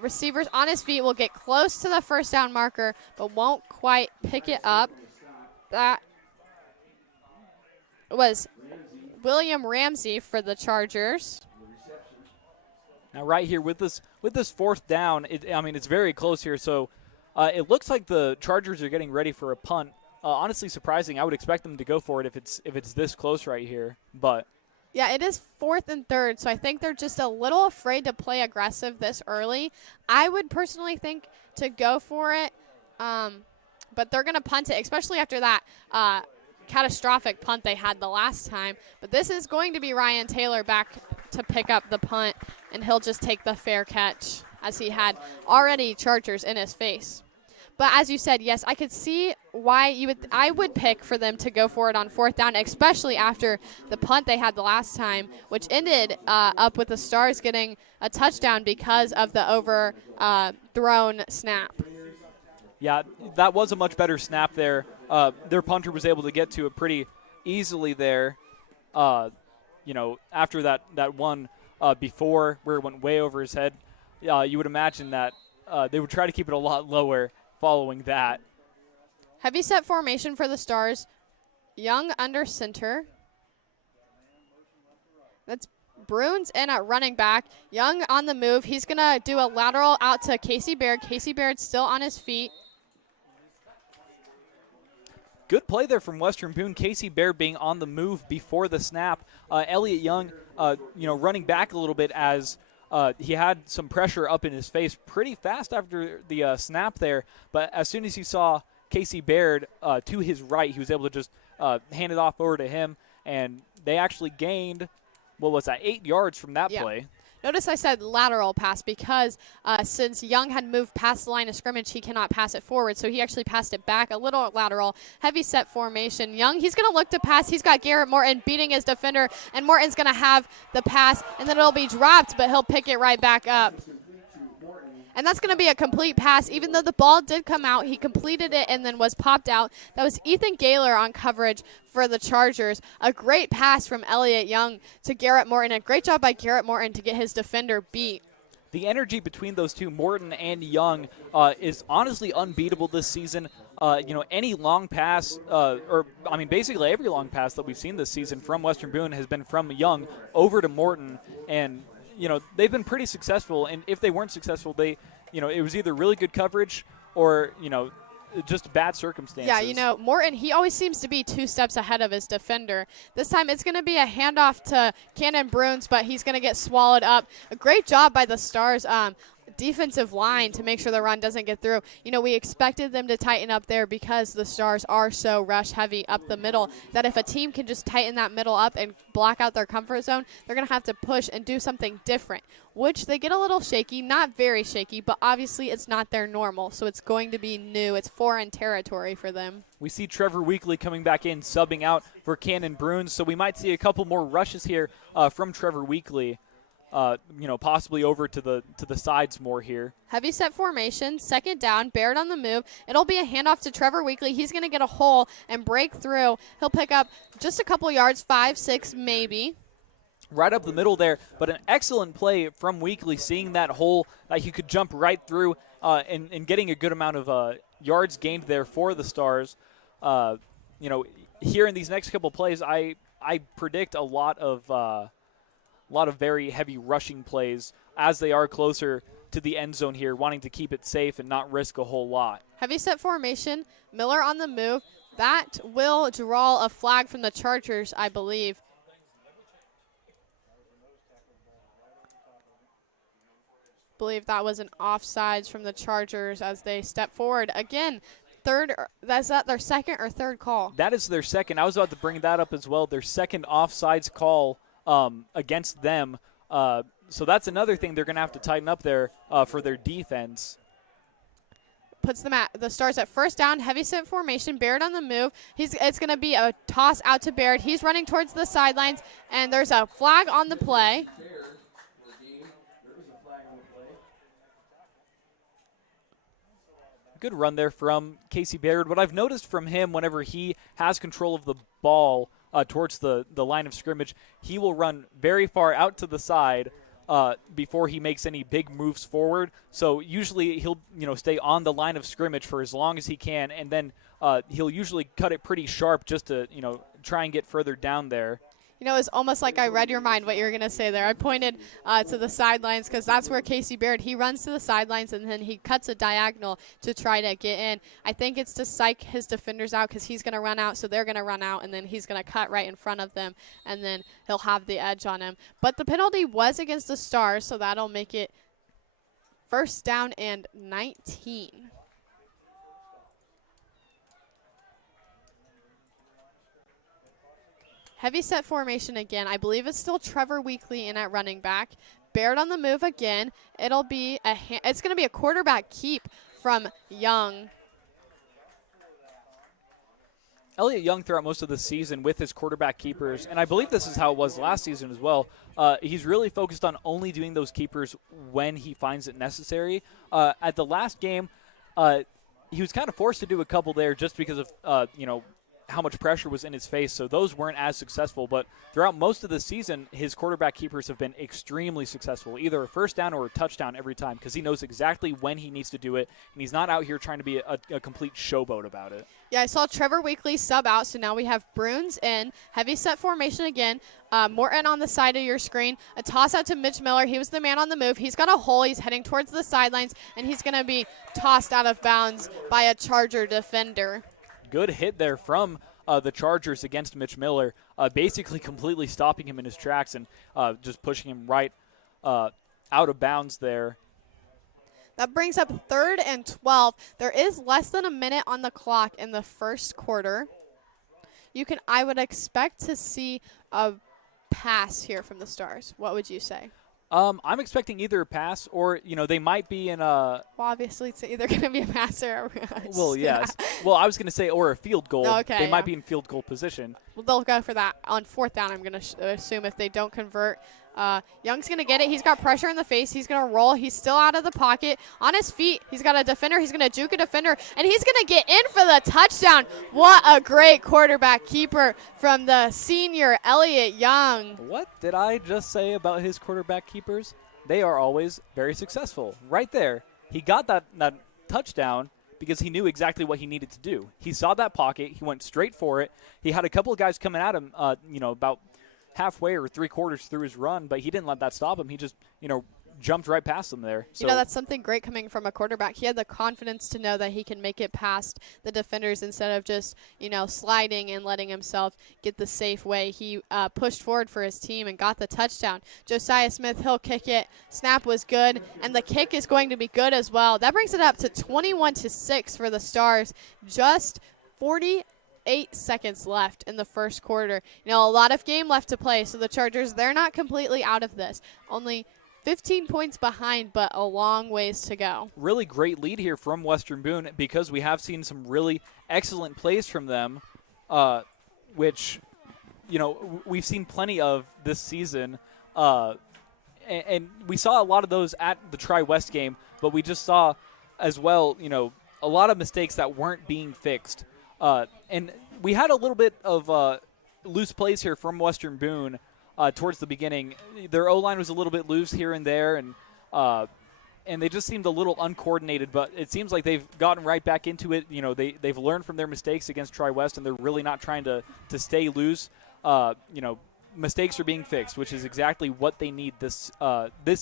Receivers on his feet will get close to the first down marker, but won't quite pick it up. That was William Ramsey for the Chargers. Now right here with this 4th down, it's very close here. So it looks like the Chargers are getting ready for a punt. Honestly surprising. I would expect them to go for it if it's this close right here, but. Yeah, it is 4th and 3rd, so I think they're just a little afraid to play aggressive this early. I would personally think to go for it, but they're going to punt it, especially after that catastrophic punt they had the last time. But this is going to be Ryan Taylor back to pick up the punt, and he'll just take the fair catch as he had already Chargers in his face. But as you said, yes, I could see why I would pick for them to go for it on 4th down, especially after the punt they had the last time, which ended up with the Stars getting a touchdown because of the overthrown snap. Yeah, that was a much better snap there. Their punter was able to get to it pretty easily there. After that one before where it went way over his head, you would imagine that they would try to keep it a lot lower following that. Heavy set formation for the Stars. Young under center. That's Bruins in at running back. Young on the move. He's going to do a lateral out to Casey Baird. Casey Baird still on his feet. Good play there from Western Boone. Casey Baird being on the move before the snap. Elliott Young, running back a little bit as he had some pressure up in his face pretty fast after the snap there. But as soon as he saw Casey Baird to his right, he was able to just hand it off over to him. And they actually gained, 8 yards from that play. Notice I said lateral pass because since Young had moved past the line of scrimmage, he cannot pass it forward. So he actually passed it back, a little lateral, heavy set formation. Young, he's going to look to pass. He's got Garrett Morton beating his defender, and Morton's going to have the pass, and then it'll be dropped, but he'll pick it right back up. And that's going to be a complete pass. Even though the ball did come out, he completed it and then was popped out. That was Ethan Gaylor on coverage for the Chargers. A great pass from Elliott Young to Garrett Morton. A great job by Garrett Morton to get his defender beat. The energy between those two, Morton and Young, is honestly unbeatable this season. Any long pass, basically every long pass that we've seen this season from Western Boone has been from Young over to Morton. And they've been pretty successful, and if they weren't successful, it was either really good coverage or, just bad circumstances. Yeah, Morton, he always seems to be 2 steps ahead of his defender. This time it's going to be a handoff to Cannon Bruins, but he's going to get swallowed up. A great job by the Stars defensive line to make sure the run doesn't get through. We expected them to tighten up there because the Stars are so rush heavy up the middle that if a team can just tighten that middle up and block out their comfort zone, they're going to have to push and do something different, which they get a little shaky, not very shaky, but obviously it's not their normal, so it's going to be new. It's foreign territory for them. We see Trevor Weekly coming back in, subbing out for Cannon Bruins, so we might see a couple more rushes here from Trevor Weekly. Possibly over to the sides more here. Heavy set formation, 2nd down, Baird on the move. It'll be a handoff to Trevor Weekly. He's going to get a hole and break through. He'll pick up just a couple yards, 5, 6 maybe. Right up the middle there, but an excellent play from Weekly, seeing that hole that he could jump right through and getting a good amount of yards gained there for the Stars. Here in these next couple plays, I predict a lot of very heavy rushing plays as they are closer to the end zone here, wanting to keep it safe and not risk a whole lot. Heavy set formation. Miller on the move. That will draw a flag from the Chargers, I believe. Believe that was an offsides from the Chargers as they step forward. Again, that's that their second or third call? That is their second. I was about to bring that up as well. Their second offsides call against them. So that's another thing they're going to have to tighten up there for their defense. Puts them at the Stars at first down, heavy set formation. Barrett on the move. It's going to be a toss out to Barrett. He's running towards the sidelines, and there's a flag on the play. Good run there from Casey Baird. What I've noticed from him whenever he has control of the ball towards the line of scrimmage, he will run very far out to the side before he makes any big moves forward. So usually he'll stay on the line of scrimmage for as long as he can, and then he'll usually cut it pretty sharp just to try and get further down there. It's almost like I read your mind what you were going to say there. I pointed to the sidelines because that's where Casey Baird, he runs to the sidelines and then he cuts a diagonal to try to get in. I think it's to psych his defenders out because he's going to run out, so they're going to run out, and then he's going to cut right in front of them, and then he'll have the edge on him. But the penalty was against the Stars, so that'll make it first down and 19. Heavy set formation again. I believe it's still Trevor Weekly in at running back. Baird on the move again. It'll be it's going to be a quarterback keep from Young. Elliott Young throughout most of the season with his quarterback keepers, and I believe this is how it was last season as well. He's really focused on only doing those keepers when he finds it necessary. At the last game, he was kind of forced to do a couple there just because of how much pressure was in his face, so those weren't as successful. But throughout most of the season, his quarterback keepers have been extremely successful, either a first down or a touchdown every time, because he knows exactly when he needs to do it, and he's not out here trying to be a complete showboat about it. Yeah, I saw Trevor Weekly sub out, so now we have Bruins in. Heavy set formation again. Morton on the side of your screen. A toss out to Mitch Miller. He was the man on the move. He's got a hole. He's heading towards the sidelines, and he's going to be tossed out of bounds by a Charger defender. Good hit there from the Chargers against Mitch Miller, basically completely stopping him in his tracks and just pushing him right out of bounds there. That brings up 3rd and 12. There is less than a minute on the clock in the first quarter. I would expect to see a pass here from the Stars. What would you say? I'm expecting either a pass or, they might be in a... Well, obviously, it's either going to be a pass or a rush. Well, yes. Well, I was going to say or a field goal. Okay, they might be in field goal position. Well, they'll go for that on 4th down, I'm going to assume, if they don't convert. Young's going to get it. He's got pressure in the face. He's going to roll. He's still out of the pocket. On his feet, he's got a defender. He's going to juke a defender, and he's going to get in for the touchdown. What a great quarterback keeper from the senior Elliott Young. What did I just say about his quarterback keepers? They are always very successful. Right there, he got that touchdown because he knew exactly what he needed to do. He saw that pocket. He went straight for it. He had a couple of guys coming at him, about halfway or 3/4 through his run, but he didn't let that stop him. He just, jumped right past them there. So that's something great coming from a quarterback. He had the confidence to know that he can make it past the defenders instead of just, sliding and letting himself get the safe way. He pushed forward for his team and got the touchdown. Josiah Smith, he'll kick it. Snap was good, and the kick is going to be good as well. That brings it up to 21-6 for the Stars. Just 48 seconds left in the first quarter. A lot of game left to play, so the Chargers, they're not completely out of this. Only 15 points behind, but a long ways to go. Really great lead here from Western Boone because we have seen some really excellent plays from them, which, we've seen plenty of this season. And we saw a lot of those at the Tri-West game, but we just saw as well, a lot of mistakes that weren't being fixed. And we had a little bit of loose plays here from Western Boone towards the beginning. Their O-line was a little bit loose here and there, and they just seemed a little uncoordinated, but it seems like they've gotten right back into it. They've learned from their mistakes against Tri-West, and they're really not trying to stay loose. Mistakes are being fixed, which is exactly what they need this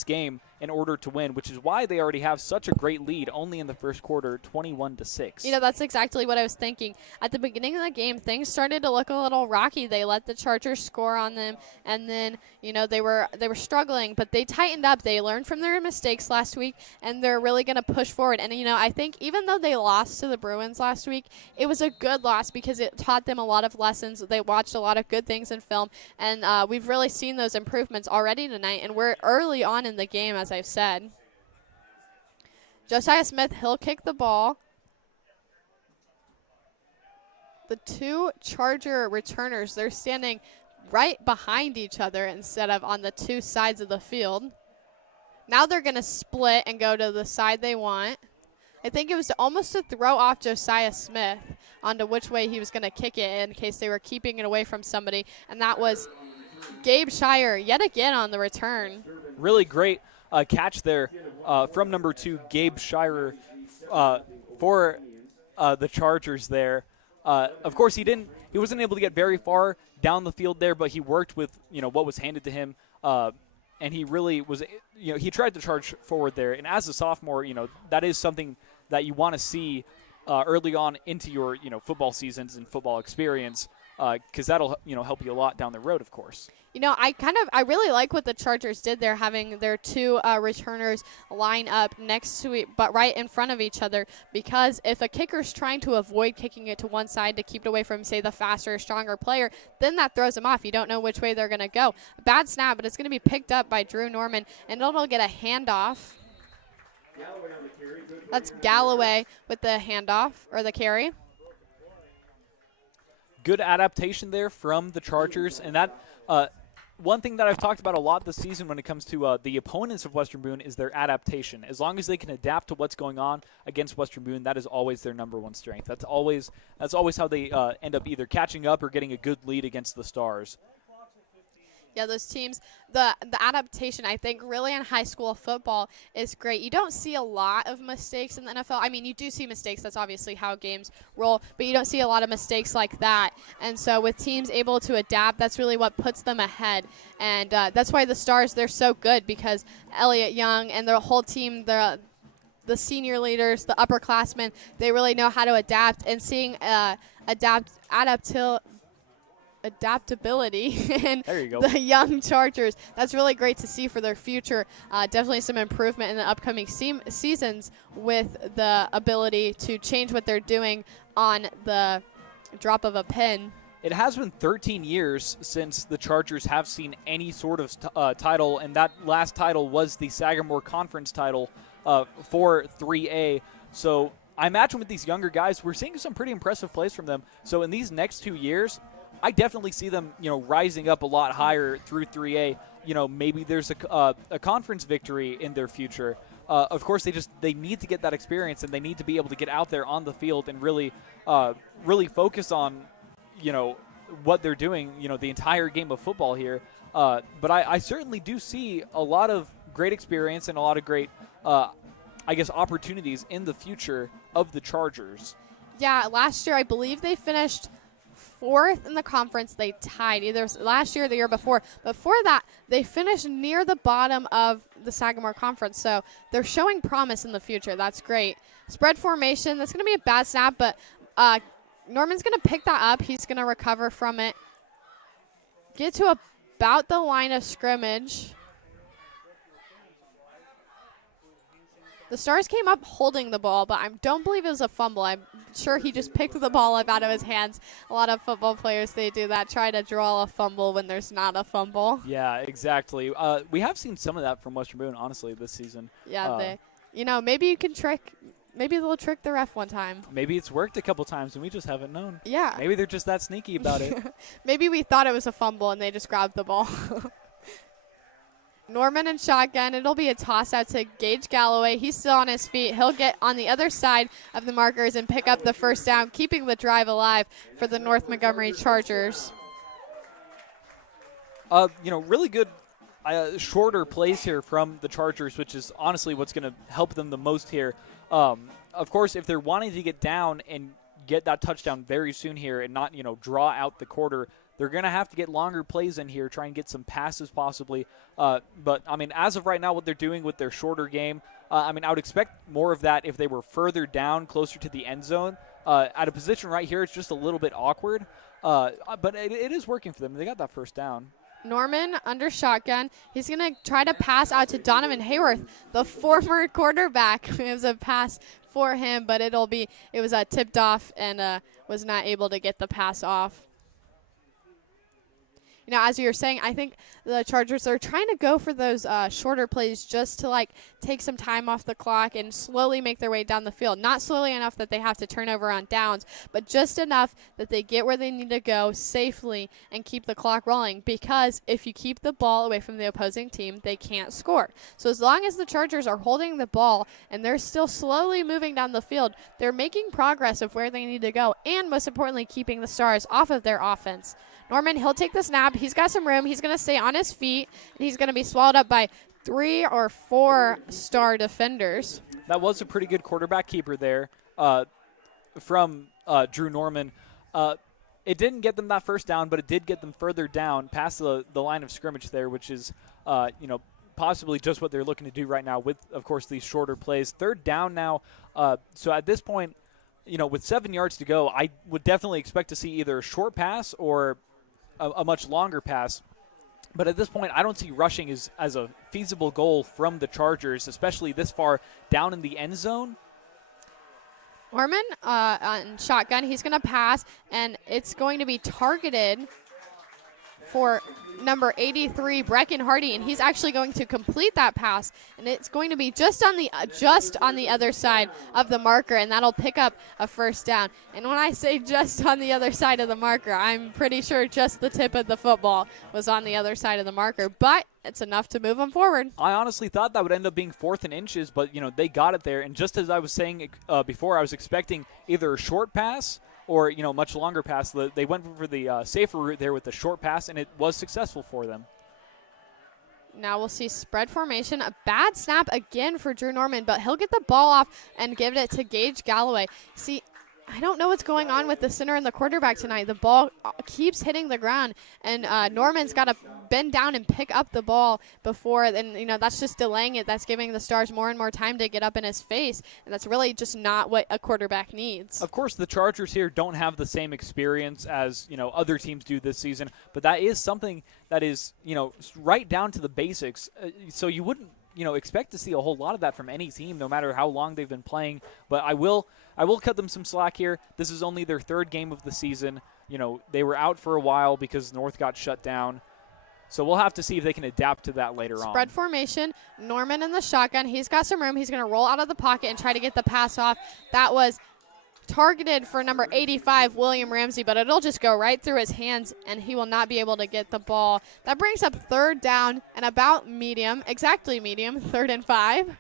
game in order to win, which is why they already have such a great lead only in the first quarter, 21-6. You know, that's exactly what I was thinking. At the beginning of the game, things started to look a little rocky. They let the Chargers score on them, and then, you know, they were struggling, but they tightened up. They learned from their mistakes last week, and they're really going to push forward. And, you know, I think even though they lost to the Bruins last week, it was a good loss because it taught them a lot of lessons. They watched a lot of good things in film, and we've really seen those improvements already tonight, and we're early on in the game, as I've said. Josiah Smith, he'll kick the ball. The two Charger returners, they're standing right behind each other instead of on the two sides of the field. Now they're going to split and go to the side they want. I think it was almost to throw off Josiah Smith onto which way he was going to kick it in case they were keeping it away from somebody, and that was Gabe Shire yet again on the return. Really great catch there from number 2, Gabe Shire, for the Chargers there. Of course, he wasn't able to get very far down the field there, but he worked with, you know, what was handed to him, and he really was, you know, he tried to charge forward there. And as a sophomore, you know, that is something that you want to see early on into your, you know, football seasons and football experience, because that'll, you know, help you a lot down the road, of course. You know, I really like what the Chargers did there, having their two returners line up next to it, but right in front of each other, because if a kicker's trying to avoid kicking it to one side to keep it away from, say, the faster, stronger player, then that throws them off. You don't know which way they're going to go. A bad snap, but it's going to be picked up by Drew Norman, and it'll get a handoff. That's Galloway with the handoff, or the carry. Good adaptation there from the Chargers, and that one thing that I've talked about a lot this season when it comes to the opponents of Western Boone is their adaptation. As long as they can adapt to what's going on against Western Boone, that is always their number one strength. That's always how they end up either catching up or getting a good lead against the Stars. Yeah, those teams, the adaptation, I think, really in high school football is great. You don't see a lot of mistakes in the NFL. I mean, you do see mistakes. That's obviously how games roll. But you don't see a lot of mistakes like that. And so with teams able to adapt, that's really what puts them ahead. And that's why the Stars, they're so good, because Elliott Young and the whole team, the senior leaders, the upperclassmen, they really know how to adapt. And seeing adaptability in the young Chargers, that's really great to see for their future. Definitely some improvement in the upcoming seasons with the ability to change what they're doing on the drop of a pin. It has been 13 years since the Chargers have seen any sort of title, and that last title was the Sagamore Conference title for 3A. So I imagine with these younger guys, we're seeing some pretty impressive plays from them. So in these next 2 years, I definitely see them, you know, rising up a lot higher through 3A. You know, maybe there's a conference victory in their future. Of course, they need to get that experience, and they need to be able to get out there on the field and really focus on, you know, what they're doing, you know, the entire game of football here. But I certainly do see a lot of great experience and a lot of great, I guess, opportunities in the future of the Chargers. Yeah, last year I believe they finished 4th in the conference. They tied either last year or the year before. Before that, they finished near the bottom of the Sagamore Conference. So they're showing promise in the future. That's great. Spread formation. That's going to be a bad snap, but Norman's going to pick that up. He's going to recover from it. Get to about the line of scrimmage. The Stars came up holding the ball, but I don't believe it was a fumble. I'm sure he just picked the ball up out of his hands. A lot of football players, they do that, try to draw a fumble when there's not a fumble. Yeah, exactly. We have seen some of that from Western Boone, honestly, this season. Yeah, maybe they'll trick the ref one time. Maybe it's worked a couple times and we just haven't known. Yeah. Maybe they're just that sneaky about it. Maybe we thought it was a fumble and they just grabbed the ball. Norman and shotgun. It'll be a toss out to Gage Galloway. He's still on his feet. He'll get on the other side of the markers and pick up the first down, keeping the drive alive for the North Montgomery Chargers. Really good shorter plays here from the Chargers, which is honestly what's going to help them the most here. Of course, if they're wanting to get down and get that touchdown very soon here and not, draw out the quarter, They're going to have to get longer plays in here, try and get some passes possibly. But, I mean, as of right now, what they're doing with their shorter game, I mean, I would expect more of that if they were further down, closer to the end zone. At a position right here, it's just a little bit awkward. But it is working for them. They got that first down. Norman under shotgun. He's going to try to pass out to Donovan Hayworth, the former quarterback. It was a pass for him, but it was tipped off and was not able to get the pass off. You know, as you were saying, I think the Chargers are trying to go for those shorter plays just to, like, take some time off the clock and slowly make their way down the field. Not slowly enough that they have to turn over on downs, but just enough that they get where they need to go safely and keep the clock rolling. Because if you keep the ball away from the opposing team, they can't score. So as long as the Chargers are holding the ball and they're still slowly moving down the field, they're making progress of where they need to go and, most importantly, keeping the Stars off of their offense. Norman, he'll take the snap. He's got some room. He's going to stay on his feet, and he's going to be swallowed up by 3 or 4 Star defenders. That was a pretty good quarterback keeper there from Drew Norman. It didn't get them that first down, but it did get them further down past the line of scrimmage there, which is, possibly just what they're looking to do right now with, of course, these shorter plays. Third down now. So at this point, with 7 yards to go, I would definitely expect to see either a short pass or a much longer pass. But at this point, I don't see rushing as a feasible goal from the Chargers, especially this far down in the end zone. Norman on shotgun, he's going to pass, and it's going to be targeted for number 83, Brecken Hardy, and he's actually going to complete that pass, and it's going to be just on the other side of the marker, and that'll pick up a first down. And when I say just on the other side of the marker, I'm pretty sure just the tip of the football was on the other side of the marker, but it's enough to move them forward. I honestly thought that would end up being 4th and inches, but they got it there, and just as I was saying before, I was expecting either a short pass or, much longer pass. They went for the safer route there with the short pass, and it was successful for them. Now we'll see spread formation. A bad snap again for Drew Norman, but he'll get the ball off and give it to Gage Galloway. See, I don't know what's going on with the center and the quarterback tonight. The ball keeps hitting the ground, and Norman's got to bend down and pick up the ball before, and that's just delaying it. That's giving the Stars more and more time to get up in his face, and that's really just not what a quarterback needs. Of course, the Chargers here don't have the same experience as other teams do this season, but that is something that is right down to the basics. So you wouldn't expect to see a whole lot of that from any team, no matter how long they've been playing. But I will cut them some slack here. This is only their 3rd game of the season. They were out for a while because North got shut down. So we'll have to see if they can adapt to that later on. Spread formation, Norman in the shotgun. He's got some room. He's going to roll out of the pocket and try to get the pass off. That was targeted for number 85, William Ramsey, but it'll just go right through his hands, and he will not be able to get the ball. That brings up 3rd down and about medium, exactly medium, 3rd and 5.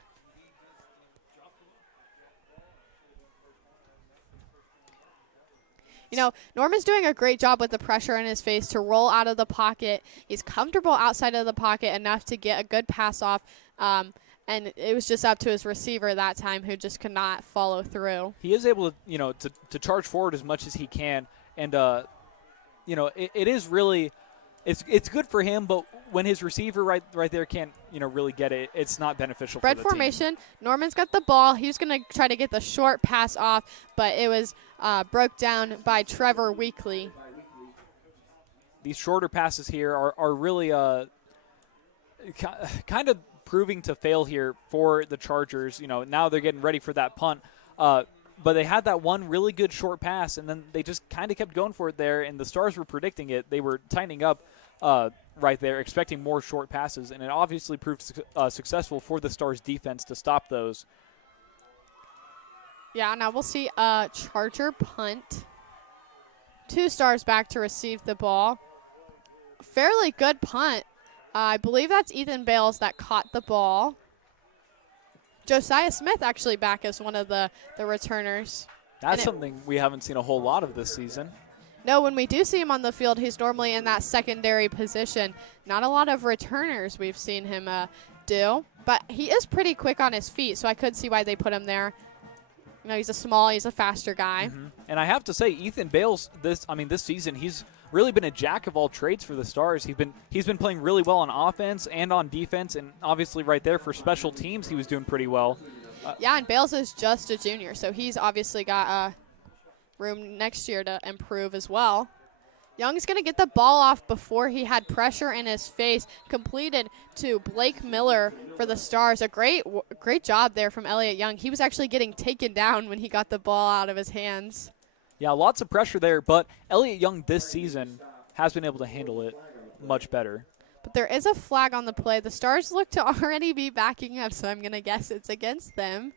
Norman's doing a great job with the pressure in his face to roll out of the pocket. He's comfortable outside of the pocket enough to get a good pass off, and it was just up to his receiver that time who just could not follow through. He is able to charge forward as much as he can, and it is really it's good for him, but when his receiver right there can't really get it, it's not beneficial Spread for the formation. team. Norman's got the ball. He was going to try to get the short pass off, but it was broke down by Trevor Weekly. These shorter passes here are really kind of proving to fail here for the Chargers. Now they're getting ready for that punt. But they had that one really good short pass, and then they just kind of kept going for it there, and the Stars were predicting it. They were tightening up right there, expecting more short passes, and it obviously proved successful for the Stars' defense to stop those. Yeah, now we'll see a Charger punt. 2 Stars back to receive the ball. Fairly good punt. I believe that's Ethan Bales that caught the ball. Josiah Smith actually back as one of the returners. That's something we haven't seen a whole lot of this season. No, when we do see him on the field, he's normally in that secondary position. Not a lot of returners we've seen him do, but he is pretty quick on his feet, so I could see why they put him there. he's a faster guy. And I have to say, Ethan Bales, this season, he's really been a jack of all trades for the Stars. He's been playing really well on offense and on defense, and obviously right there for special teams, he was doing pretty well. Yeah, and Bales is just a junior, so he's obviously got room next year to improve as well. Young's going to get the ball off before he had pressure in his face. Completed to Blake Miller for the Stars. A great job there from Elliott Young. He was actually getting taken down when he got the ball out of his hands. Yeah, lots of pressure there, but Elliott Young this season has been able to handle it much better. But there is a flag on the play. The Stars look to already be backing up, so I'm going to guess it's against them.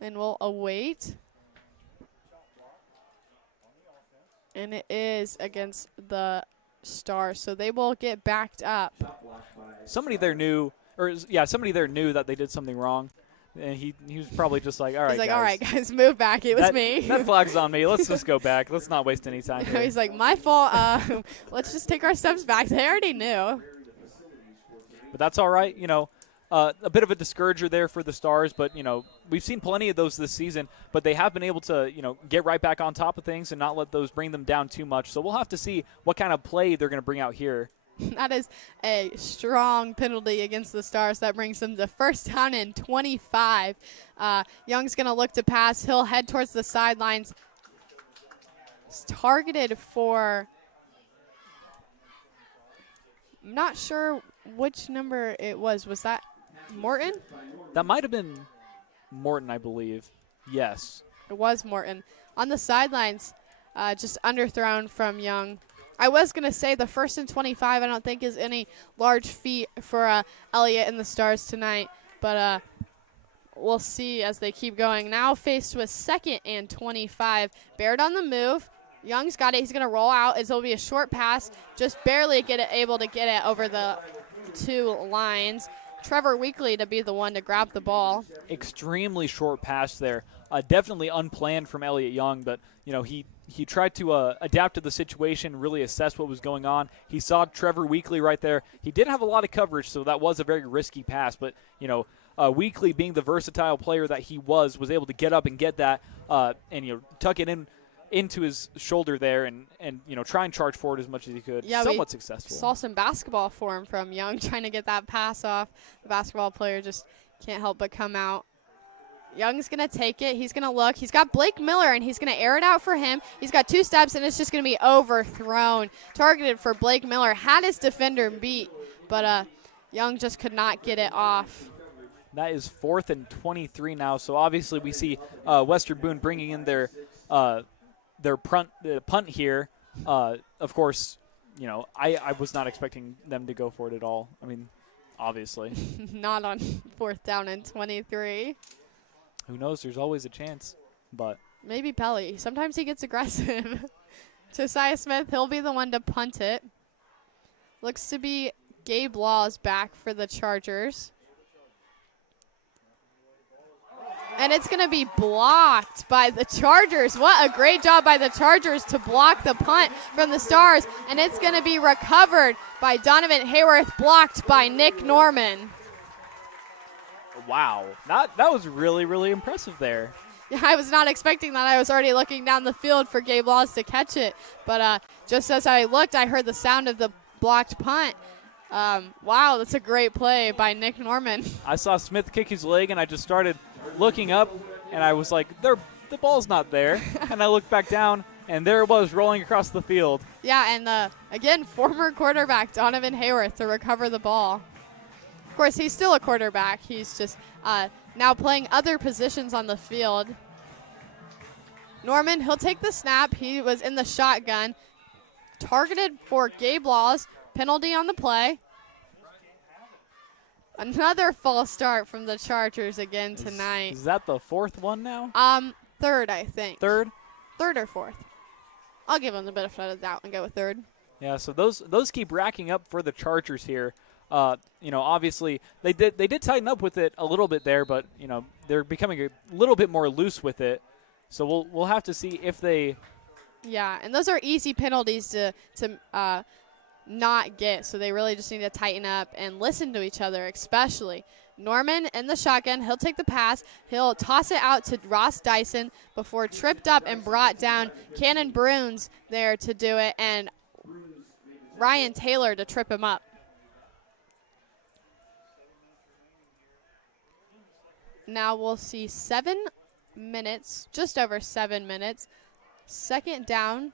And we'll await. And it is against the Stars, so they will get backed up. Somebody there knew that they did something wrong, and he was probably just like, all right, he's like, guys. all right, guys, move back. It was me. That flag's on me. Let's just go back. Let's not waste any time here. He's like, my fault. Let's just take our steps back. They already knew. But that's all right. A bit of a discourager there for the Stars, but, we've seen plenty of those this season, but they have been able to, get right back on top of things and not let those bring them down too much. So we'll have to see what kind of play they're going to bring out here. That is a strong penalty against the Stars. That brings them to first down and 25. Young's going to look to pass. He'll head towards the sidelines. It's targeted for, I'm not sure which number it was. Was that Morton? That might have been Morton, I believe. Yes. It was Morton. On the sidelines, just underthrown from Young. I was going to say the first and 25 I don't think is any large feat for Elliott and the Stars tonight, but we'll see as they keep going. Now faced with second and 25. Baird on the move. Young's got it. He's going to roll out. It'll be a short pass. Just barely able to get it over the two lines. Trevor Weekly to be the one to grab the ball. Extremely short pass there. Definitely unplanned from Elliott Young, but he tried to adapt to the situation, really assess what was going on. He saw Trevor Weekly right there. He did have a lot of coverage, so that was a very risky pass, but Weekly, being the versatile player that he was able to get up and get that and tuck it into his shoulder there and try and charge forward as much as he could. Yeah, somewhat successful. Saw some basketball form from Young trying to get that pass off. The basketball player just can't help but come out. Young's going to take it. He's going to look. He's got Blake Miller, and he's going to air it out for him. He's got two steps, and it's just going to be overthrown. Targeted for Blake Miller. Had his defender beat, but Young just could not get it off. That is 4th and 23 now. So obviously we see Western Boone bringing in their punt here. Of course, I was not expecting them to go for it at all. I mean, obviously. Not on 4th down and 23. Who knows? There's always a chance, but maybe Pelly. Sometimes he gets aggressive. Josiah Smith, he'll be the one to punt it. Looks to be Gabe Laws back for the Chargers. And it's going to be blocked by the Chargers. What a great job by the Chargers to block the punt from the Stars. And it's going to be recovered by Donovan Hayworth, blocked by Nick Norman. Wow. That was really, really impressive there. Yeah, I was not expecting that. I was already looking down the field for Gabe Laws to catch it. But just as I looked, I heard the sound of the blocked punt. Wow, that's a great play by Nick Norman. I saw Smith kick his leg, and I just started looking up, and I was like, the ball's not there. And I looked back down, and there it was rolling across the field. Yeah, and again, former quarterback Donovan Hayworth to recover the ball. Of course, he's still a quarterback. He's just now playing other positions on the field. Norman, he'll take the snap. He was in the shotgun. Targeted for Gabe Laws. Penalty on the play. Another false start from the Chargers again tonight. Is that the 4th one now? Third, I think. Third or 4th. I'll give them the benefit of the doubt and go with 3rd. Yeah, so those keep racking up for the Chargers here. Obviously they did tighten up with it a little bit there, but they're becoming a little bit more loose with it. So we'll have to see if they. Yeah, and those are easy penalties to not get. So they really just need to tighten up and listen to each other, especially. Norman in the shotgun. He'll take the pass. He'll toss it out to Ross Dyson before tripped up and brought down. Cannon Bruins there to do it, and Ryan Taylor to trip him up. Now we'll see 7 minutes, just over 7 minutes. Second down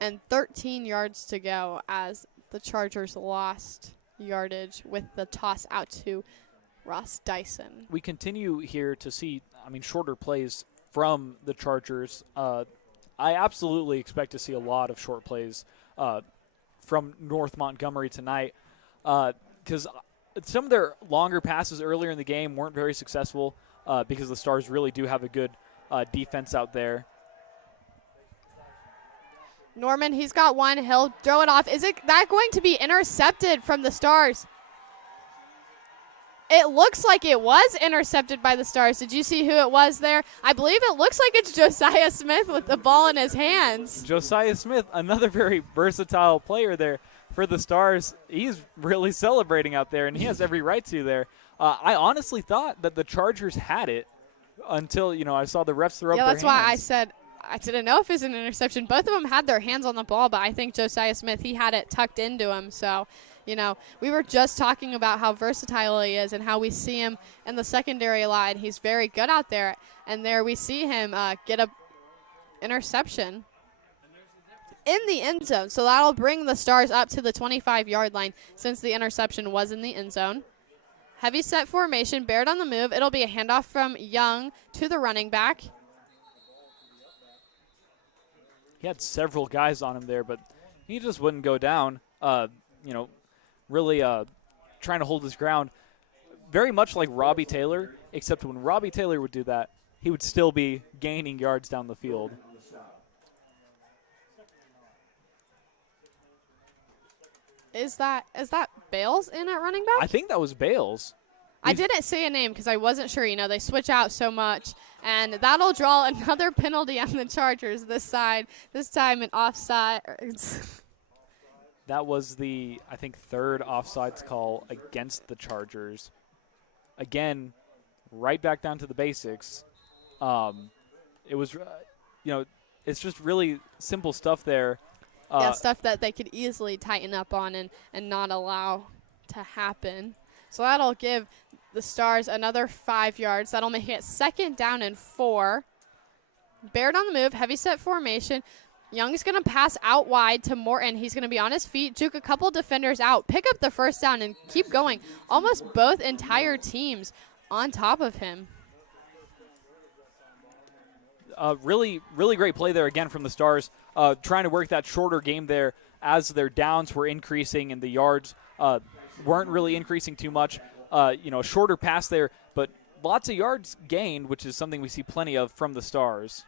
and 13 yards to go as the Chargers lost yardage with the toss out to Ross Dyson. We continue here to see, shorter plays from the Chargers. I absolutely expect to see a lot of short plays from North Montgomery tonight because some of their longer passes earlier in the game weren't very successful because the Stars really do have a good defense out there. Norman, he's got one. He'll throw it off. Is it that going to be intercepted from the Stars? It looks like it was intercepted by the Stars. Did you see who it was there? I believe it looks like it's Josiah Smith with the ball in his hands. Josiah Smith, another very versatile player there for the Stars. He's really celebrating out there, and he has every right to there. I honestly thought that the Chargers had it until, I saw the refs throw up their hands. Yeah, that's why I said I didn't know if it was an interception. Both of them had their hands on the ball, but I think Josiah Smith, he had it tucked into him. So, we were just talking about how versatile he is and how we see him in the secondary a lot, and he's very good out there. And there we see him get a interception in the end zone. So that'll bring the Stars up to the 25-yard line since the interception was in the end zone. Heavy set formation, Baird on the move. It'll be a handoff from Young to the running back. He had several guys on him there, but he just wouldn't go down, really trying to hold his ground. Very much like Robbie Taylor, except when Robbie Taylor would do that, he would still be gaining yards down the field. Is that Bales in at running back? I think that was Bales. I didn't say a name because I wasn't sure. They switch out so much. And that'll draw another penalty on the Chargers this side. This time an offside. That was the, I think, third offsides call against the Chargers. Again, right back down to the basics. It was, it's just really simple stuff there. Stuff that they could easily tighten up on and not allow to happen. So that'll give the Stars another 5 yards. That'll make it second down and 4. Baird on the move, heavy set formation. Young's going to pass out wide to Morton. He's going to be on his feet, juke a couple defenders out, pick up the first down, and keep going. Almost both entire teams on top of him. Really, really great play there again from the Stars, trying to work that shorter game there as their downs were increasing and the yards weren't really increasing too much. A shorter pass there, but lots of yards gained, which is something we see plenty of from the Stars.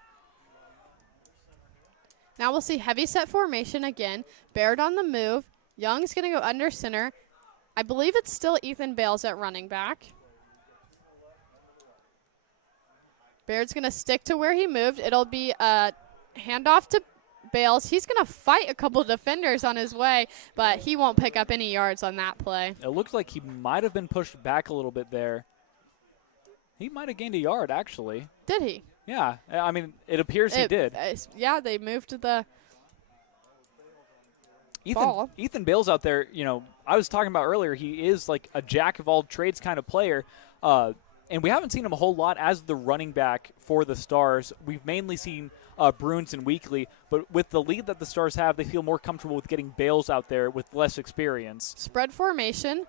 Now we'll see heavy set formation again. Baird on the move. Young's going to go under center. I believe it's still Ethan Bales at running back. Baird's going to stick to where he moved. It'll be a handoff to Bales. He's going to fight a couple defenders on his way, but he won't pick up any yards on that play. It looks like he might have been pushed back a little bit there. He might have gained a yard, actually. Did he? Yeah, it appears he did. Yeah, they moved to the ball. Ethan Bales out there, I was talking about earlier, he is like a jack-of-all-trades kind of player, and we haven't seen him a whole lot as the running back for the Stars. We've mainly seen Bruins and Weekly, but with the lead that the Stars have, they feel more comfortable with getting Bales out there with less experience. Spread formation.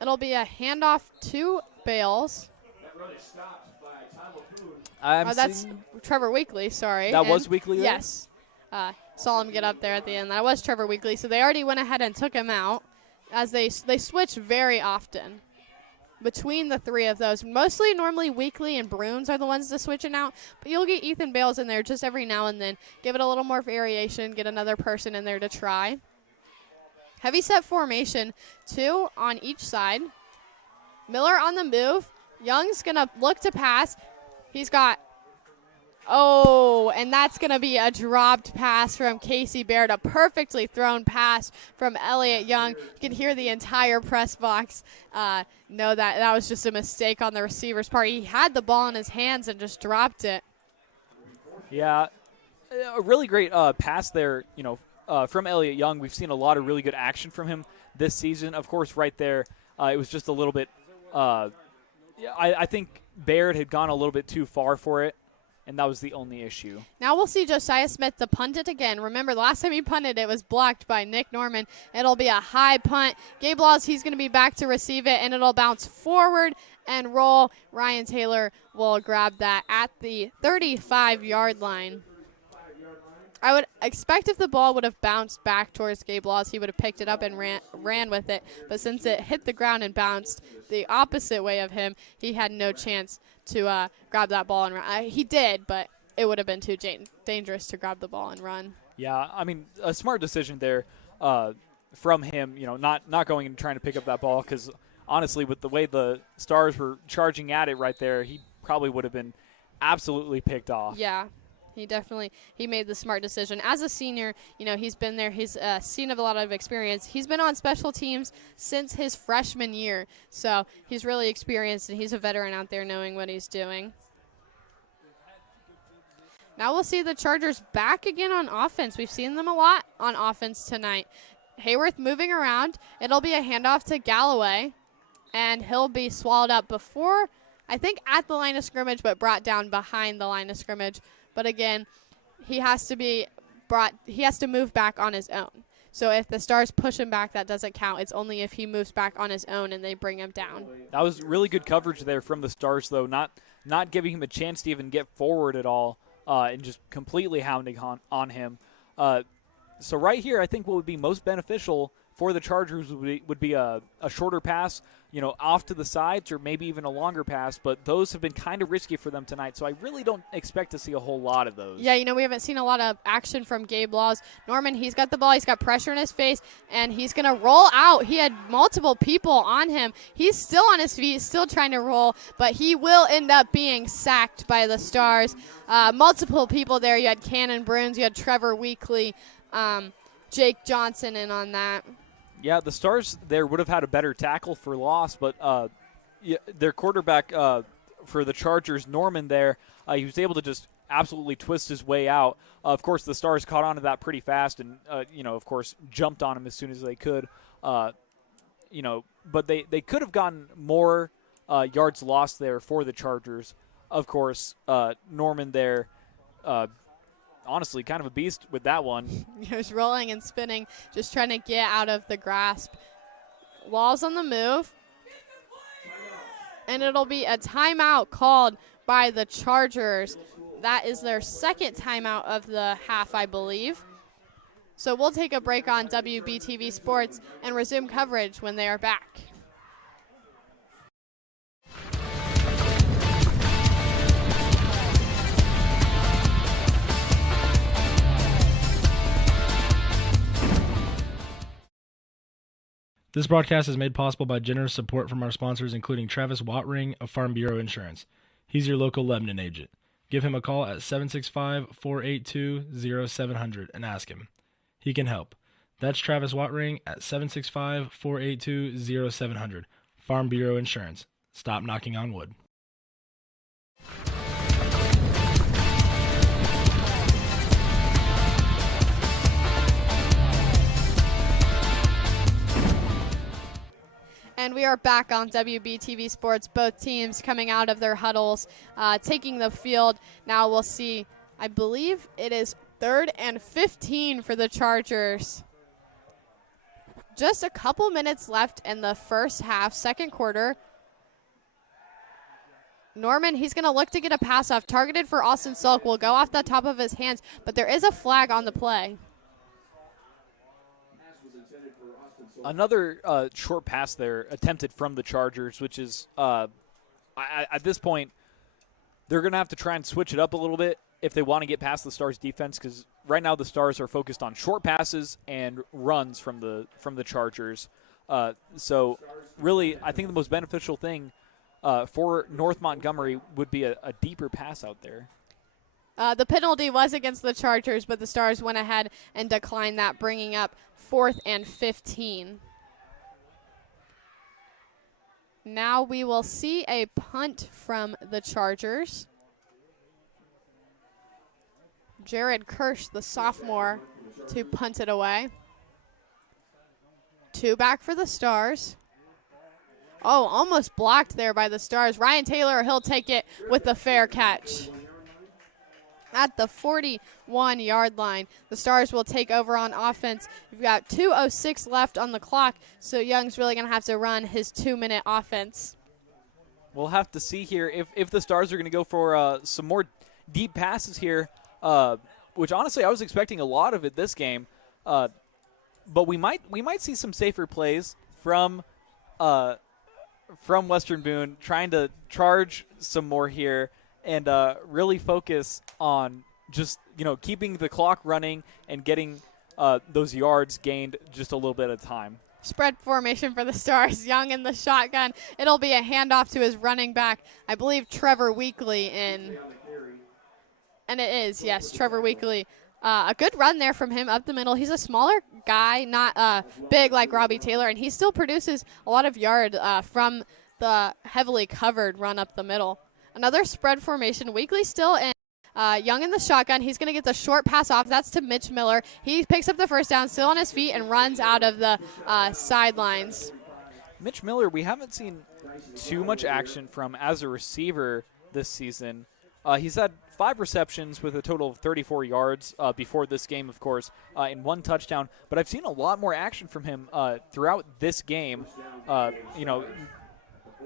It'll be a handoff to Bales. That really stopped by Tyler Boone. That's Trevor Weekly, sorry. That was Weekly there? Yes. Saw him get up there at the end. That was Trevor Weekly, so they already went ahead and took him out as they switch very often between the three of those. Normally Weekly and Bruins are the ones to switching out, but you'll get Ethan Bales in there just every now and then. Give it a little more variation, get another person in there to try. Heavy set formation, 2 on each side. Miller on the move. Young's going to look to pass. He's got Oh, and that's going to be a dropped pass from Casey Baird, a perfectly thrown pass from Elliott Young. You can hear the entire press box know that was just a mistake on the receiver's part. He had the ball in his hands and just dropped it. Yeah, a really great pass there, from Elliott Young. We've seen a lot of really good action from him this season. Of course, right there, it was just a little bit I think Baird had gone a little bit too far for it, and that was the only issue. Now we'll see Josiah Smith to punt it again. Remember, the last time he punted, it was blocked by Nick Norman. It'll be a high punt. Gabe Laws, he's going to be back to receive it, and it'll bounce forward and roll. Ryan Taylor will grab that at the 35-yard line. I would expect if the ball would have bounced back towards Gabe Laws, he would have picked it up and ran with it. But since it hit the ground and bounced the opposite way of him, he had no chance to grab that ball and run. He did, but it would have been too dangerous to grab the ball and run. Yeah, I mean, a smart decision there from him, not going and trying to pick up that ball, because honestly, with the way the Stars were charging at it right there, he probably would have been absolutely picked off. Yeah. He made the smart decision. As a senior, he's been there. He's seen a lot of experience. He's been on special teams since his freshman year. So he's really experienced, and he's a veteran out there knowing what he's doing. Now we'll see the Chargers back again on offense. We've seen them a lot on offense tonight. Hayworth moving around. It'll be a handoff to Galloway, and he'll be swallowed up before, I think, at the line of scrimmage, but brought down behind the line of scrimmage. But again, he has to move back on his own. So if the Stars push him back, that doesn't count. It's only if he moves back on his own and they bring him down. That was really good coverage there from the Stars, though, not giving him a chance to even get forward at all, and just completely hounding on him. So right here, I think what would be most beneficial for the Chargers would be a shorter pass, off to the sides, or maybe even a longer pass, but those have been kind of risky for them tonight, so I really don't expect to see a whole lot of those. Yeah, we haven't seen a lot of action from Gabe Laws. Norman, he's got the ball, he's got pressure in his face, and he's going to roll out. He had multiple people on him. He's still on his feet, still trying to roll, but he will end up being sacked by the Stars. Multiple people there. You had Cannon Bruins, you had Trevor Weekly, Jake Johnson in on that. Yeah, the Stars there would have had a better tackle for loss, but their quarterback for the Chargers, Norman there, he was able to just absolutely twist his way out. Of course, the Stars caught on to that pretty fast and, of course, jumped on him as soon as they could. But they could have gotten more yards lost there for the Chargers. Of course, Norman there, honestly, kind of a beast with that one. He was rolling and spinning, just trying to get out of the grasp. Laws on the move. And it'll be a timeout called by the Chargers. That is their second timeout of the half, I believe. So we'll take a break on WBTV Sports and resume coverage when they are back. This broadcast is made possible by generous support from our sponsors, including Travis Wattring of Farm Bureau Insurance. He's your local Lebanon agent. Give him a call at 765-482-0700 and ask him. He can help. That's Travis Wattring at 765-482-0700. Farm Bureau Insurance. Stop knocking on wood. And we are back on WBTV Sports. Both teams coming out of their huddles, taking the field. Now we'll see, I believe it is 3rd and 15 for the Chargers. Just a couple minutes left in the first half, second quarter. Norman, he's going to look to get a pass off. Targeted for Austin Sulk. Will go off the top of his hands, but there is a flag on the play. Another short pass there attempted from the Chargers, which is, at this point, they're going to have to try and switch it up a little bit if they want to get past the Stars' defense, because right now the Stars are focused on short passes and runs from the Chargers. So really, I think the most beneficial thing for North Montgomery would be a deeper pass out there. The penalty was against the Chargers, but the Stars went ahead and declined that, bringing up 4th and 15. Now we will see a punt from the Chargers. Jared Kirsch, the sophomore, to punt it away. 2 back for the Stars. Oh, almost blocked there by the Stars. Ryan Taylor, he'll take it with the fair catch. At the 41-yard line, the Stars will take over on offense. We've got 2:06 left on the clock, so Young's really going to have to run his 2-minute offense. We'll have to see here if the Stars are going to go for some more deep passes here, which honestly I was expecting a lot of it this game. But we might see some safer plays from Western Boone, trying to charge some more here and really focus on just keeping the clock running and getting those yards gained just a little bit at a time. Spread formation for the Stars. Young in the shotgun. It'll be a handoff to his running back, I believe Trevor Weekly in. And it is, yes, Trevor Weekly. A good run there from him up the middle. He's a smaller guy, not big like Robbie Taylor, and he still produces a lot of yard from the heavily covered run up the middle. Another spread formation. Weekly still in. Young in the shotgun. He's going to get the short pass off. That's to Mitch Miller. He picks up the first down, still on his feet, and runs out of the sidelines. Mitch Miller, we haven't seen too much action from as a receiver this season. He's had 5 receptions with a total of 34 yards before this game, of course, and 1 touchdown. But I've seen a lot more action from him throughout this game.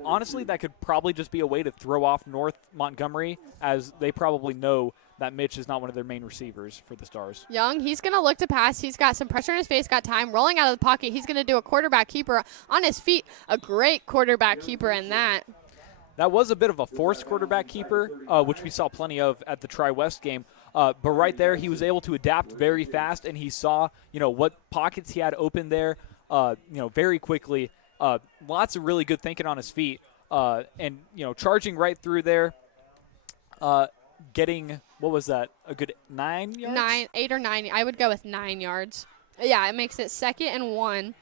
Honestly, that could probably just be a way to throw off North Montgomery, as they probably know that Mitch is not one of their main receivers for the Stars. Young, he's going to look to pass. He's got some pressure in his face, got time, rolling out of the pocket. He's going to do a quarterback keeper on his feet. A great quarterback keeper in that. That was a bit of a forced quarterback keeper, which we saw plenty of at the Tri-West game. But right there, he was able to adapt very fast, and he saw, what pockets he had open there, very quickly. Lots of really good thinking on his feet, and charging right through there, getting, what was that, a good 9 yards? 8 or 9. I would go with 9 yards. Yeah, it makes it 2nd and 1.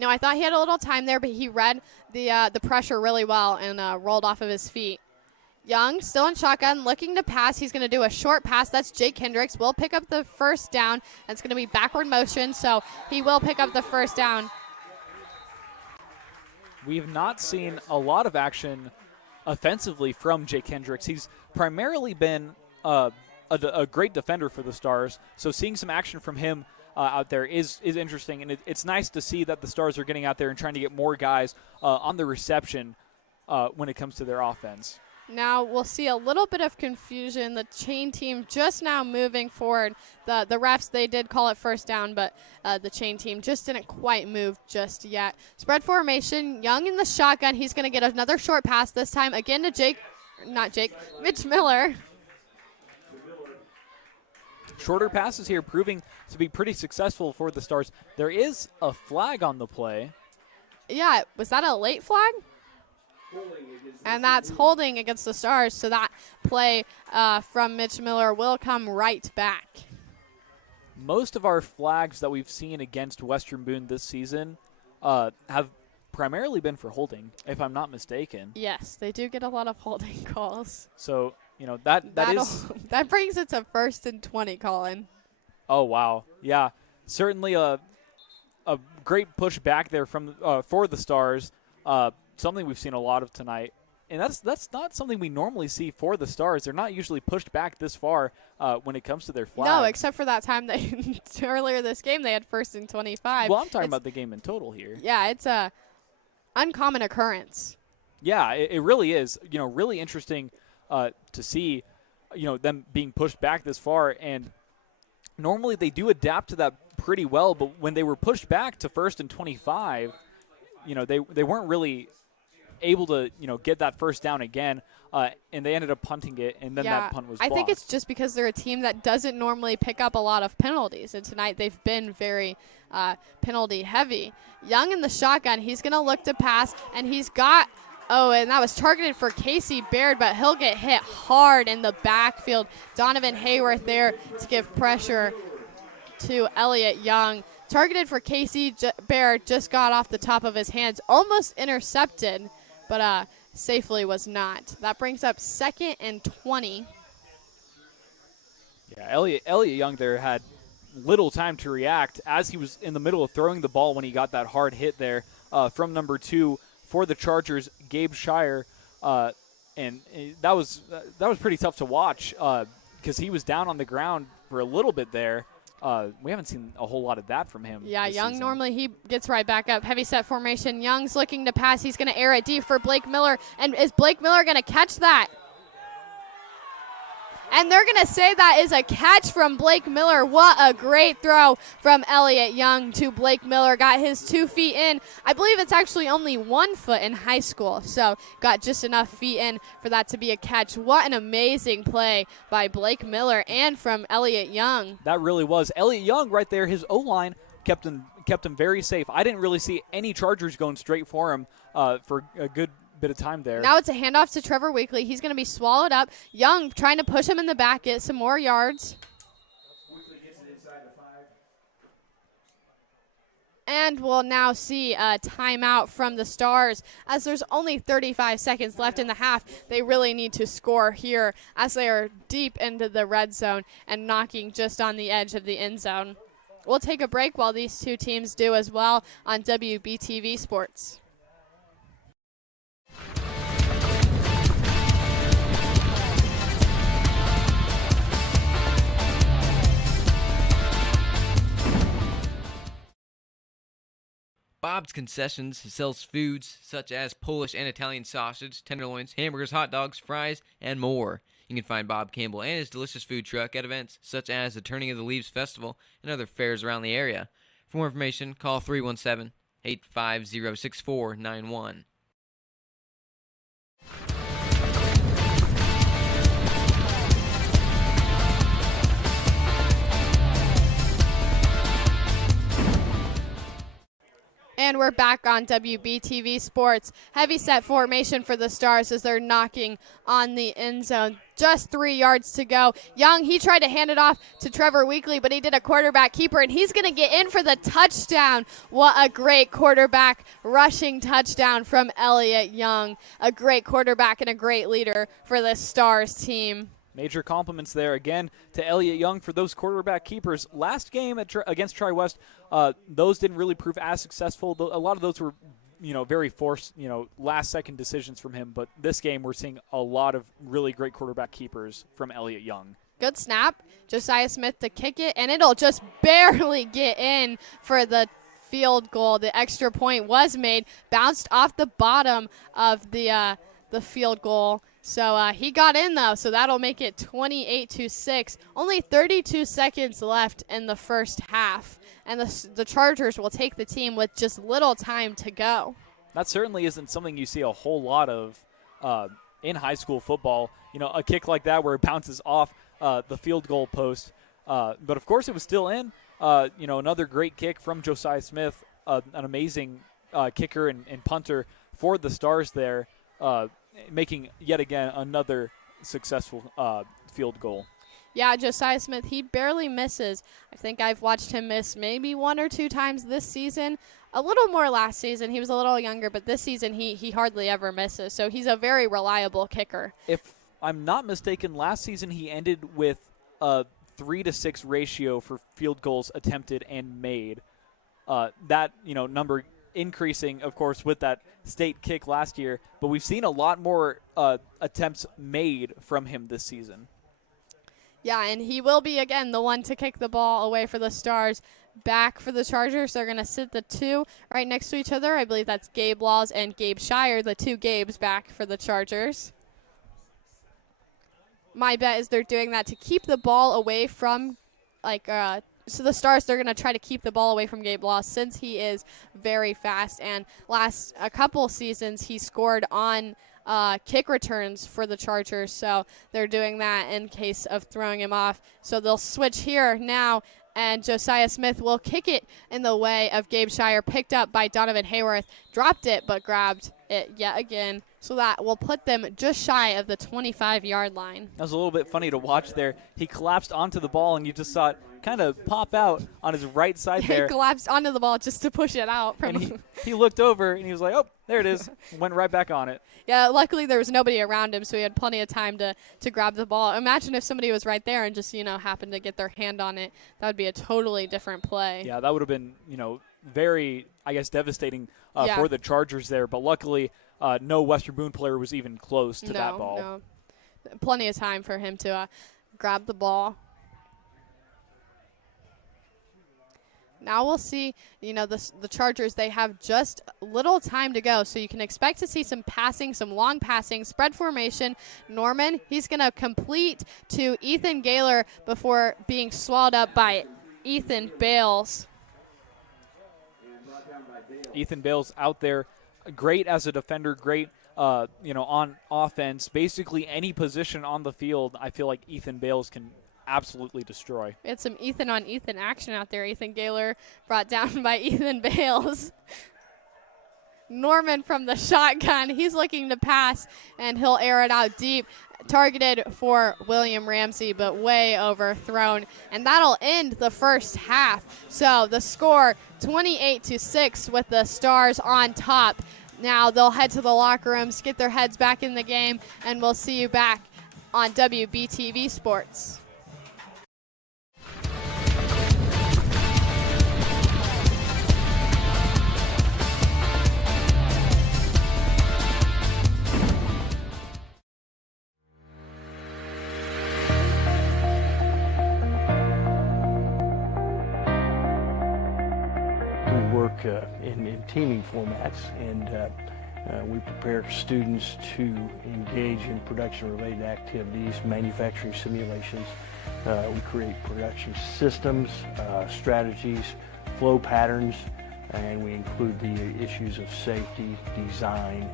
Now, I thought he had a little time there, but he read the pressure really well and rolled off of his feet. Young, still in shotgun, looking to pass. He's going to do a short pass. That's Jake Hendricks. Will pick up the first down. It's going to be backward motion, so he will pick up the first down. We have not seen a lot of action offensively from Jake Hendricks. He's primarily been a great defender for the Stars, so seeing some action from him out there is interesting, and it's nice to see that the Stars are getting out there and trying to get more guys on the reception when it comes to their offense. Now we'll see a little bit of confusion. The chain team just now moving forward. The refs, they did call it first down, but the chain team just didn't quite move just yet. Spread formation, Young in the shotgun. He's going to get another short pass, this time again to Mitch Miller. Shorter passes here proving to be pretty successful for the Stars. There is a flag on the play. Yeah, was that a late flag? And that's holding against the Stars, so that play from Mitch Miller will come right back. Most of our flags that we've seen against Western Boone this season have primarily been for holding, if I'm not mistaken. Yes, they do get a lot of holding calls. So, that is... That brings it to 1st and 20, Colin. Oh, wow. Yeah, certainly a great push back there from for the Stars. Something we've seen a lot of tonight. And that's not something we normally see for the Stars. They're not usually pushed back this far when it comes to their flags. No, except for that time they earlier this game they had 1st and 25. Well, I'm talking about the game in total here. Yeah, it's a uncommon occurrence. Yeah, it really is. Really interesting to see, them being pushed back this far. And normally they do adapt to that pretty well. But when they were pushed back to 1st and 25, they weren't really able to, get that first down again, and they ended up punting it, and then that punt was blocked. I think it's just because they're a team that doesn't normally pick up a lot of penalties, and tonight they've been very penalty heavy. Young in the shotgun, he's going to look to pass, and he's got Oh, and that was targeted for Casey Baird, but he'll get hit hard in the backfield. Donovan Hayworth there to give pressure to Elliott Young. Targeted for Casey Baird, just got off the top of his hands. Almost intercepted, but safely was not. That brings up 2nd and 20. Yeah, Elliott Young there had little time to react as he was in the middle of throwing the ball when he got that hard hit there from number 2 for the Chargers, Gabe Shire, and that was pretty tough to watch because he was down on the ground for a little bit there. We haven't seen a whole lot of that from him. Yeah, Young season. normally he gets right back up. Heavy set formation. Young's looking to pass. He's going to air it deep for Blake Miller. And is Blake Miller going to catch that? And they're going to say that is a catch from Blake Miller. What a great throw from Elliott Young to Blake Miller. Got his 2 feet in. I believe it's actually only 1 foot in high school. So got just enough feet in for that to be a catch. What an amazing play by Blake Miller and from Elliott Young. That really was. Elliott Young right there, his O-line kept him very safe. I didn't really see any Chargers going straight for him for a good bit of time there. Now it's a handoff to Trevor Weekly. He's going to be swallowed up. Young trying to push him in the back, get some more yards. And we'll now see a timeout from the Stars as there's only 35 seconds left in the half. They really need to score here as they are deep into the red zone and knocking just on the edge of the end zone. We'll take a break while these two teams do as well on WBTV Sports. Bob's Concessions sells foods such as Polish and Italian sausage, tenderloins, hamburgers, hot dogs, fries, and more. You can find Bob Campbell and his delicious food truck at events such as the Turning of the Leaves Festival and other fairs around the area. For more information, call 317-850-6491. And we're back on WBTV Sports. Heavy set formation for the Stars as they're knocking on the end zone. Just 3 yards to go. Young, he tried to hand it off to Trevor Weekly, but he did a quarterback keeper, and he's going to get in for the touchdown. What a great quarterback rushing touchdown from Elliott Young. A great quarterback and a great leader for the Stars team. Major compliments there again to Elliott Young for those quarterback keepers. Last game against Tri-West, those didn't really prove as successful. A lot of those were, very forced, last-second decisions from him. But this game, we're seeing a lot of really great quarterback keepers from Elliott Young. Good snap. Josiah Smith to kick it, and it'll just barely get in for the field goal. The extra point was made, bounced off the bottom of the field goal. So he got in, though, so that'll make it 28-6. Only 32 seconds left in the first half, and the Chargers will take the team with just little time to go. That certainly isn't something you see a whole lot of in high school football. A kick like that where it bounces off the field goal post. But, of course, it was still in. Another great kick from Josiah Smith, an amazing kicker and punter for the Stars there. Making yet again another successful field goal. Yeah, Josiah Smith, he barely misses. I think I've watched him miss maybe 1 or 2 times this season. A little more last season. He was a little younger, but this season he hardly ever misses. So he's a very reliable kicker. If I'm not mistaken, last season he ended with a 3-to-6 ratio for field goals attempted and made. That number increasing, of course, with that state kick last year, but we've seen a lot more attempts made from him this season. Yeah, and he will be, again, the one to kick the ball away for the Stars. Back for the Chargers, they're going to sit the 2 right next to each other. I believe that's Gabe Laws and Gabe Shire, the 2 Gabes back for the Chargers. My bet is they're doing that to keep the ball away from, so the Stars, they're going to try to keep the ball away from Gabe Laws since he is very fast. And last a couple seasons, he scored on kick returns for the Chargers. So they're doing that in case of throwing him off. So they'll switch here now, and Josiah Smith will kick it in the way of Gabe Shire, picked up by Donovan Hayworth. Dropped it, but grabbed it yet again. So that will put them just shy of the 25-yard line. That was a little bit funny to watch there. He collapsed onto the ball, and you just saw it kind of pop out on his right side there. He collapsed onto the ball just to push it out. And he looked over, and he was like, oh, there it is. Went right back on it. Yeah, luckily there was nobody around him, so he had plenty of time to grab the ball. Imagine if somebody was right there and just, happened to get their hand on it. That would be a totally different play. Yeah, that would have been, very, I guess, devastating for the Chargers there. But luckily, no Western Boone player was even close to that ball. No. Plenty of time for him to grab the ball. Now we'll see, the Chargers, they have just little time to go, so you can expect to see some passing, some long passing, spread formation. Norman, he's going to complete to Ethan Gaylor before being swallowed up by Ethan Bales. Ethan Bales out there, great as a defender, great, on offense. Basically any position on the field, I feel like Ethan Bales can absolutely destroy. We had some Ethan on Ethan action out there. Ethan Gaylor brought down by Ethan Bales. Norman from the shotgun. He's looking to pass, and he'll air it out deep. Targeted for William Ramsey, but way overthrown. And that'll end the first half. So the score, 28-6 with the Stars on top. Now they'll head to the locker rooms, get their heads back in the game, and we'll see you back on WBTV Sports. In teaming formats, and we prepare students to engage in production-related activities, manufacturing simulations. We create production systems, strategies, flow patterns, and we include the issues of safety, design,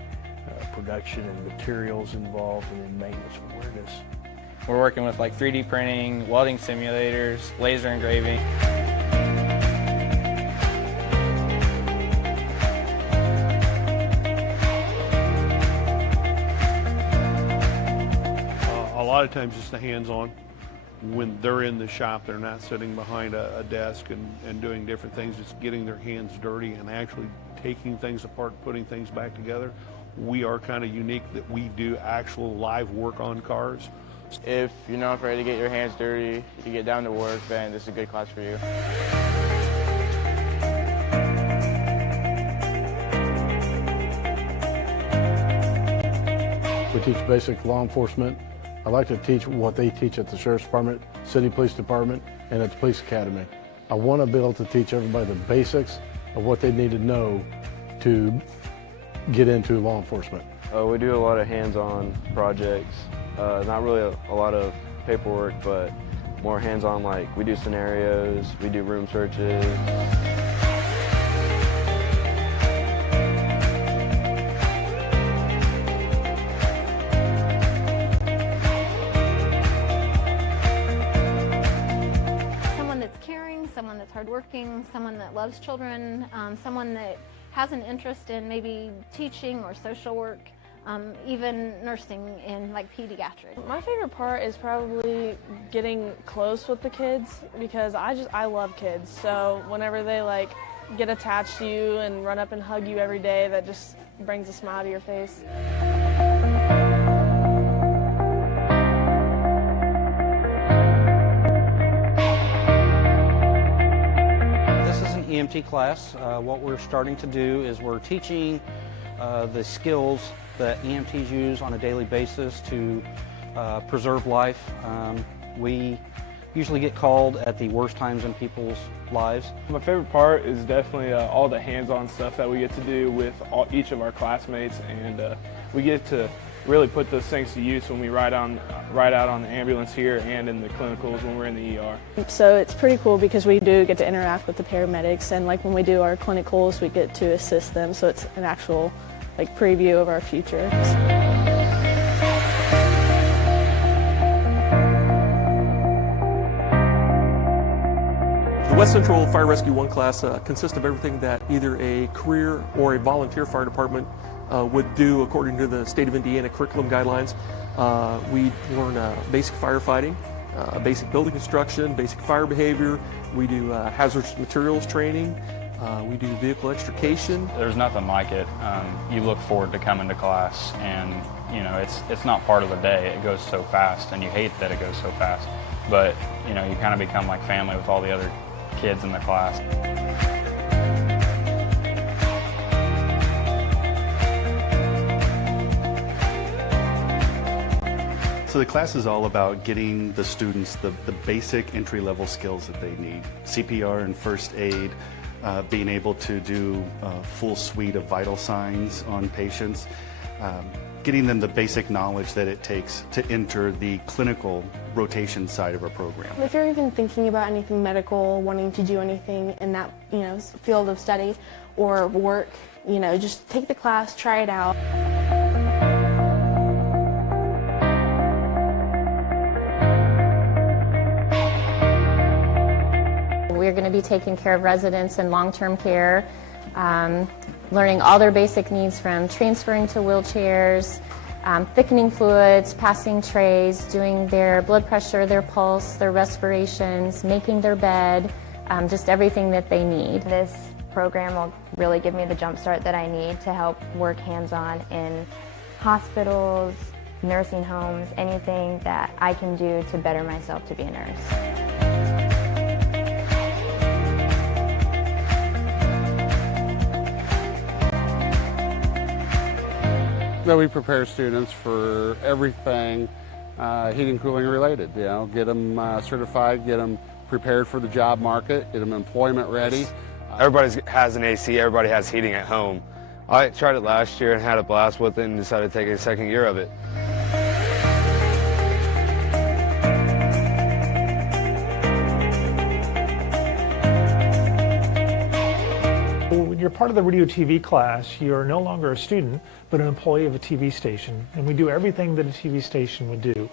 production and materials involved, and then maintenance awareness. We're working with like 3D printing, welding simulators, laser engraving. A lot of times it's the hands-on. When they're in the shop, they're not sitting behind a desk and doing different things. It's getting their hands dirty and actually taking things apart, putting things back together. We are kind of unique that we do actual live work on cars. If you're not afraid to get your hands dirty, you get down to work, then this is a good class for you. We teach basic law enforcement. I like to teach what they teach at the Sheriff's Department, City Police Department, and at the Police Academy. I want to be able to teach everybody the basics of what they need to know to get into law enforcement. We do a lot of hands-on projects, not really a lot of paperwork, but more hands-on, like we do scenarios, we do room searches. Someone that's hardworking, someone that loves children, someone that has an interest in maybe teaching or social work, even nursing in like pediatrics. My favorite part is probably getting close with the kids because I love kids. So whenever they like get attached to you and run up and hug you every day, that just brings a smile to your face. EMT class. What we're starting to do is we're teaching the skills that EMTs use on a daily basis to preserve life. We usually get called at the worst times in people's lives. My favorite part is definitely all the hands-on stuff that we get to do with each of our classmates, and we get to really put those things to use when we ride out on the ambulance here and in the clinicals when we're in the ER. So it's pretty cool because we do get to interact with the paramedics, and like when we do our clinicals, we get to assist them. So it's an actual like preview of our future. The West Central Fire Rescue 1 class consists of everything that either a career or a volunteer fire department would do according to the state of Indiana curriculum guidelines. We learn basic firefighting, basic building construction, basic fire behavior. We do hazardous materials training. We do vehicle extrication. There's nothing like it. You look forward to coming to class, and you know it's not part of the day. It goes so fast, and you hate that it goes so fast. But you know you kind of become like family with all the other kids in the class. So the class is all about getting the students the basic entry-level skills that they need. CPR and first aid, being able to do a full suite of vital signs on patients, getting them the basic knowledge that it takes to enter the clinical rotation side of our program. If you're even thinking about anything medical, wanting to do anything in that field of study or work, just take the class, try it out. We're going to be taking care of residents in long-term care, learning all their basic needs from transferring to wheelchairs, thickening fluids, passing trays, doing their blood pressure, their pulse, their respirations, making their bed, just everything that they need. This program will really give me the jump start that I need to help work hands-on in hospitals, nursing homes, anything that I can do to better myself to be a nurse. That we prepare students for everything heating, cooling related. Get them certified, get them prepared for the job market, get them employment ready. Everybody has an AC, everybody has heating at home. I tried it last year and had a blast with it and decided to take a second year of it. When you're part of the radio TV class, you're no longer a student, but an employee of a TV station. And we do everything that a TV station would do.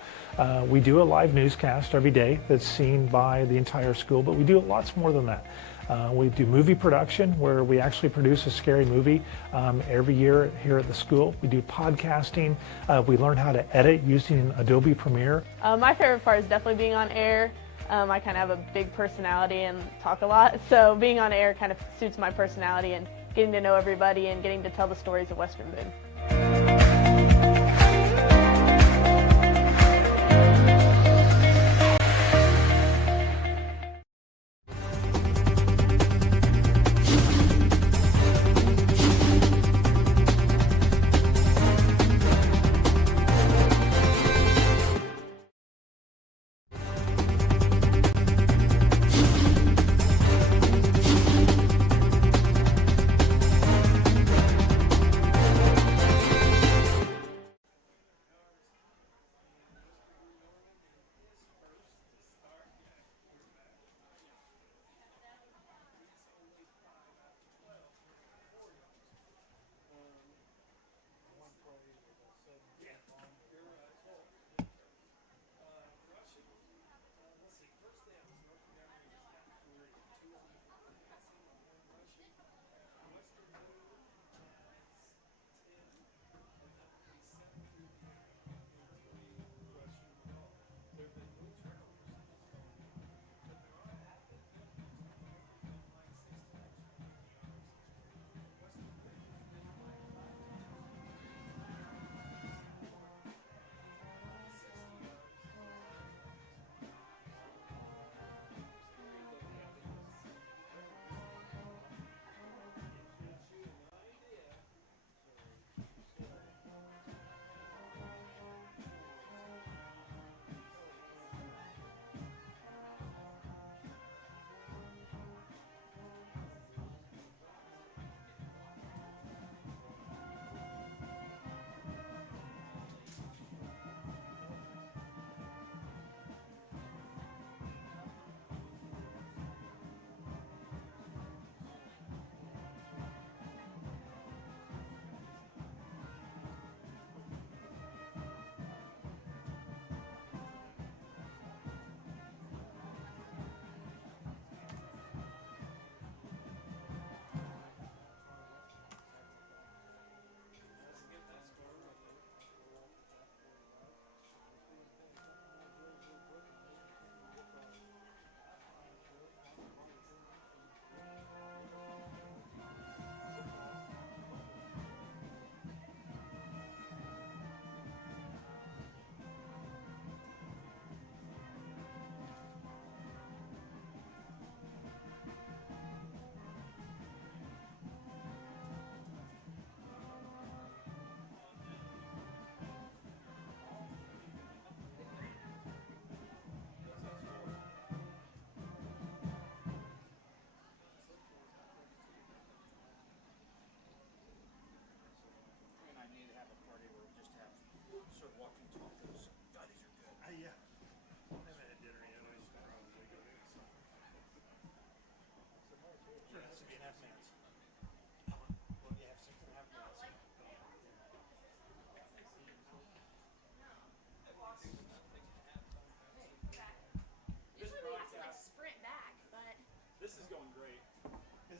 We do a live newscast every day that's seen by the entire school, but we do lots more than that. We do movie production, where we actually produce a scary movie every year here at the school. We do podcasting. We learn how to edit using Adobe Premiere. My favorite part is definitely being on air. I kind of have a big personality and talk a lot, so being on air kind of suits my personality and getting to know everybody and getting to tell the stories of Western Boone.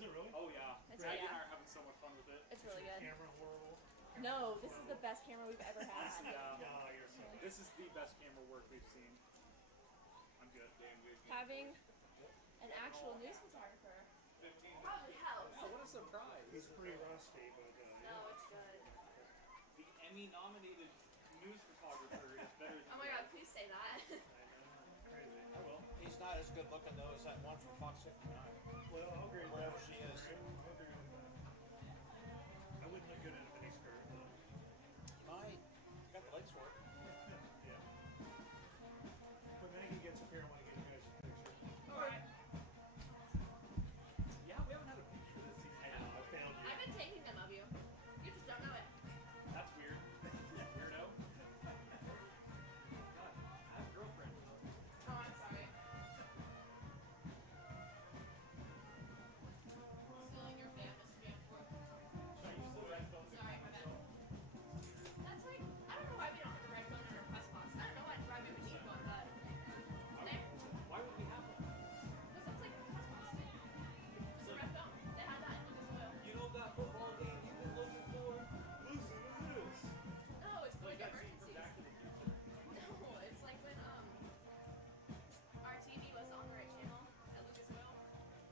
Is it really? Oh yeah. It's Maggie and I yeah. are having so much fun with it. It's really good. Camera horrible. No, this is the best camera we've ever had. Yeah. You're so This is the best camera work we've seen. I'm good. Damn good. Having an actual news photographer probably helps. Oh, what a surprise. He's pretty rusty, but No, it's good. The Emmy-nominated news photographer is better than Oh my god, please say that. I will. He's not as good looking though as that one from Fox 59. Well, I'll agree with Wherever that. she is. I wouldn't look good in a miniskirt, though. You might. You got the legs for it. Yeah. When Maggie gets up here, I want to get you guys a picture. Alright. Yeah, we haven't had a picture this season. I know, I found you. I've been taking them of you. You just don't know it. That's weird. Weirdo. God, I have a girlfriend. Oh, I'm sorry. Stealing your famous spam for. Should I use the red phone? Sorry, my bad. That's like, I don't know why we don't have the red phone in our press box. I don't know why we would need one, but there. Why would we have one? Because that's like the press box. It's a red phone. They had that in Lucas Oil. You know that football game you've been looking for? Listen to this. No, it's for Like like that scene from emergencies. Back to the Future. No, it's like when our TV was on the right channel at Lucas Oil,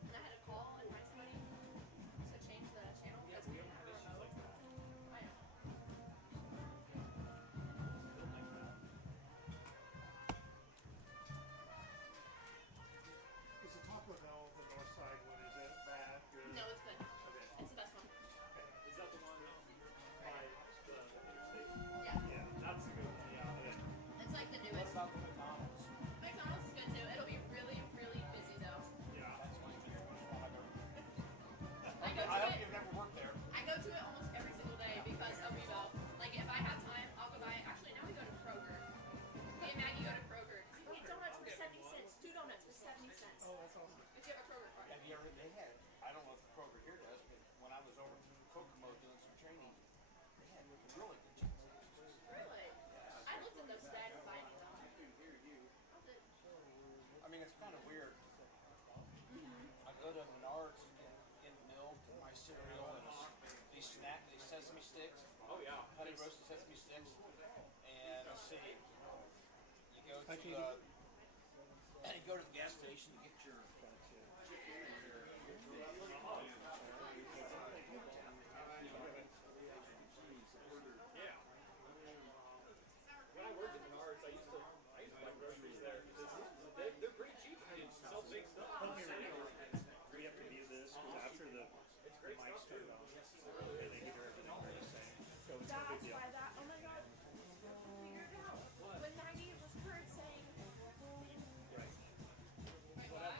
and I had to call and find somebody to change the channel because we didn't have a remote. I know. Is the Taco Bell, the north side one, is it bad? Good? No, it's good. Okay. It's the best one. Is that the one by the interstate? Yeah. Yeah, that's a good one. Yeah. Okay. It's like the newest. What about the McDonald's? McDonald's is good too. It'll be really, really busy though. Yeah. That's one of the first one I've ever. I go to I hope it. you've never worked there. I go to it almost every single day because of Bebo. Like if I have time, I'll go by. Actually, now we go to Kroger. Me and Maggie go to Kroger. You get donuts for 70 cents. 2 donuts for 70 cents. Oh, that's awesome. If you have a Kroger card. Have you ever? They had. I don't know if Kroger here does, but when I was over in Kokomo doing some training, they had really good chicken sandwiches. Really? Yeah. I looked at those today. I didn't buy any though. How's it? I mean, it's kind of weird. I go to Menards and get milk and my cereal and these sesame sticks. Oh yeah. Honey roasted sesame sticks. And let's see. You go to you go to the gas station to get your Yeah. When I worked at Menards, I used to buy groceries there because they're pretty cheap. You can sell big stuff. We have to view this because after the mics turned on, and they hear everything they're saying. So it's no big That's deal. why that. Oh my god. Figured it out. When Maggie was heard saying. Right. Wait, what?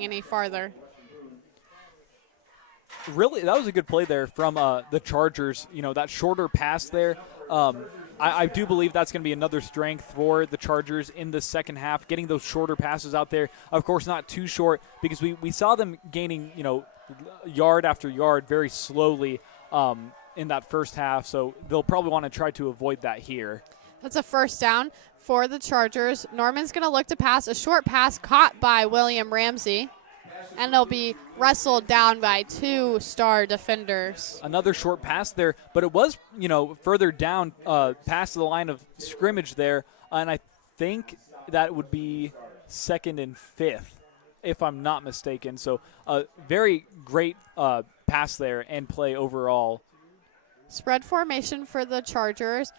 any farther. Really, that was a good play there from the Chargers. You know, that shorter pass there. I do believe that's going to be another strength for the Chargers in the second half, getting those shorter passes out there. Of course, not too short, because we saw them gaining, you know, yard after yard very slowly in that first half. So they'll probably want to try to avoid that here. That's a first down for the Chargers. Norman's going to look to pass a short pass caught by William Ramsey, and it'll be wrestled down by 2 star defenders. Another short pass there, but it was, you know, further down past the line of scrimmage there, and I think that would be 2nd and 5th, if I'm not mistaken. So a very great pass there and play overall. Spread formation for the Chargers.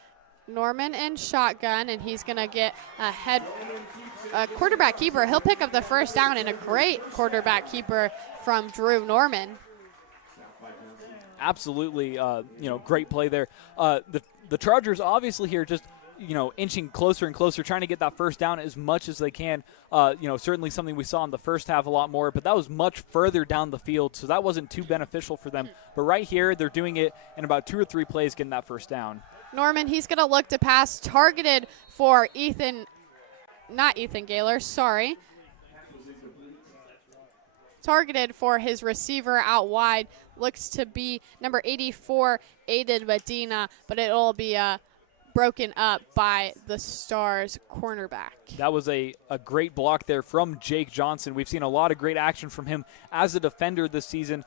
Norman in shotgun, and he's going to get a quarterback keeper. He'll pick up the first down, and a great quarterback keeper from Drew Norman. Absolutely, you know, great play there. The Chargers obviously here just, you know, inching closer and closer, trying to get that first down as much as they can. You know, certainly something we saw in the first half a lot more, but that was much further down the field, so that wasn't too beneficial for them. But right here, they're doing it in about 2 or 3 plays, getting that first down. Norman, he's going to look to pass, targeted for not Ethan Gaylor, sorry. Targeted for his receiver out wide. Looks to be number 84, Aiden Medina, but it'll be broken up by the Stars cornerback. That was a great block there from Jake Johnson. We've seen a lot of great action from him as a defender this season.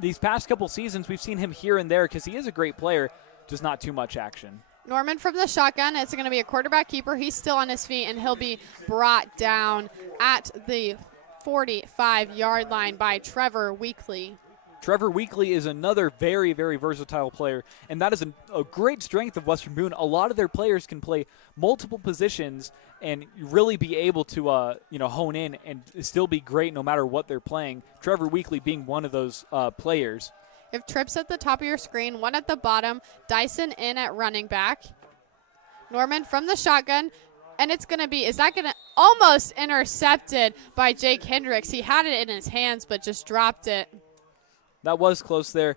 These past couple seasons, we've seen him here and there because he is a great player, just not too much action. Norman from the shotgun. It's going to be a quarterback keeper. He's still on his feet, and he'll be brought down at the 45-yard line by Trevor Weekly. Trevor Weekly is another very, very versatile player, and that is a great strength of Western Boone. A lot of their players can play multiple positions and really be able to you know, hone in and still be great no matter what they're playing. Trevor Weekly being one of those players. If trips at the top of your screen, 1 at the bottom, Dyson in at running back. Norman from the shotgun, and it's going to be, is that going to almost intercepted by Jake Hendricks. He had it in his hands but just dropped it. That was close there.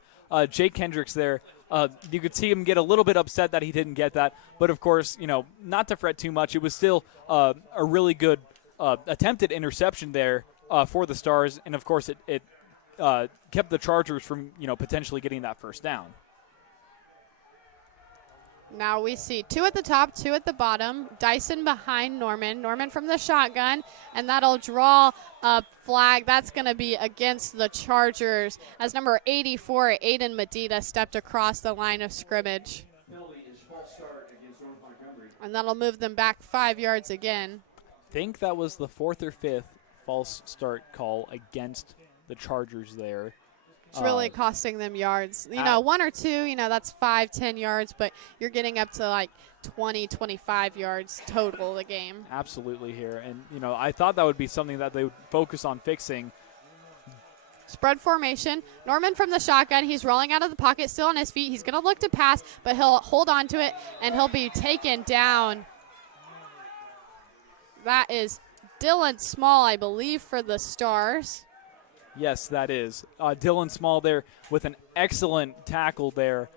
Jake Hendricks there. You could see him get a little bit upset that he didn't get that. But, of course, you know, not to fret too much. It was still a really good attempted interception there for the Stars. And, of course, it kept the Chargers from, you know, potentially getting that first down. Now we see 2 at the top, 2 at the bottom. Dyson behind Norman. Norman from the shotgun, and that'll draw a flag. That's going to be against the Chargers as number 84, Aiden Medina, stepped across the line of scrimmage. And that'll move them back 5 yards again. I think that was the 4th or 5th false start call against the Chargers there. It's really costing them yards. You know, 1 or 2, you know, that's 5-10 yards, but you're getting up to like 20-25 yards total the game. Absolutely here. And, you know, I thought that would be something that they would focus on fixing. Spread formation. Norman from the shotgun. He's rolling out of the pocket, still on his feet. He's going to look to pass, but he'll hold on to it, and he'll be taken down. That is Dylan Small, I believe, for the Stars. Yes, that is. Dylan Small there with an excellent tackle there,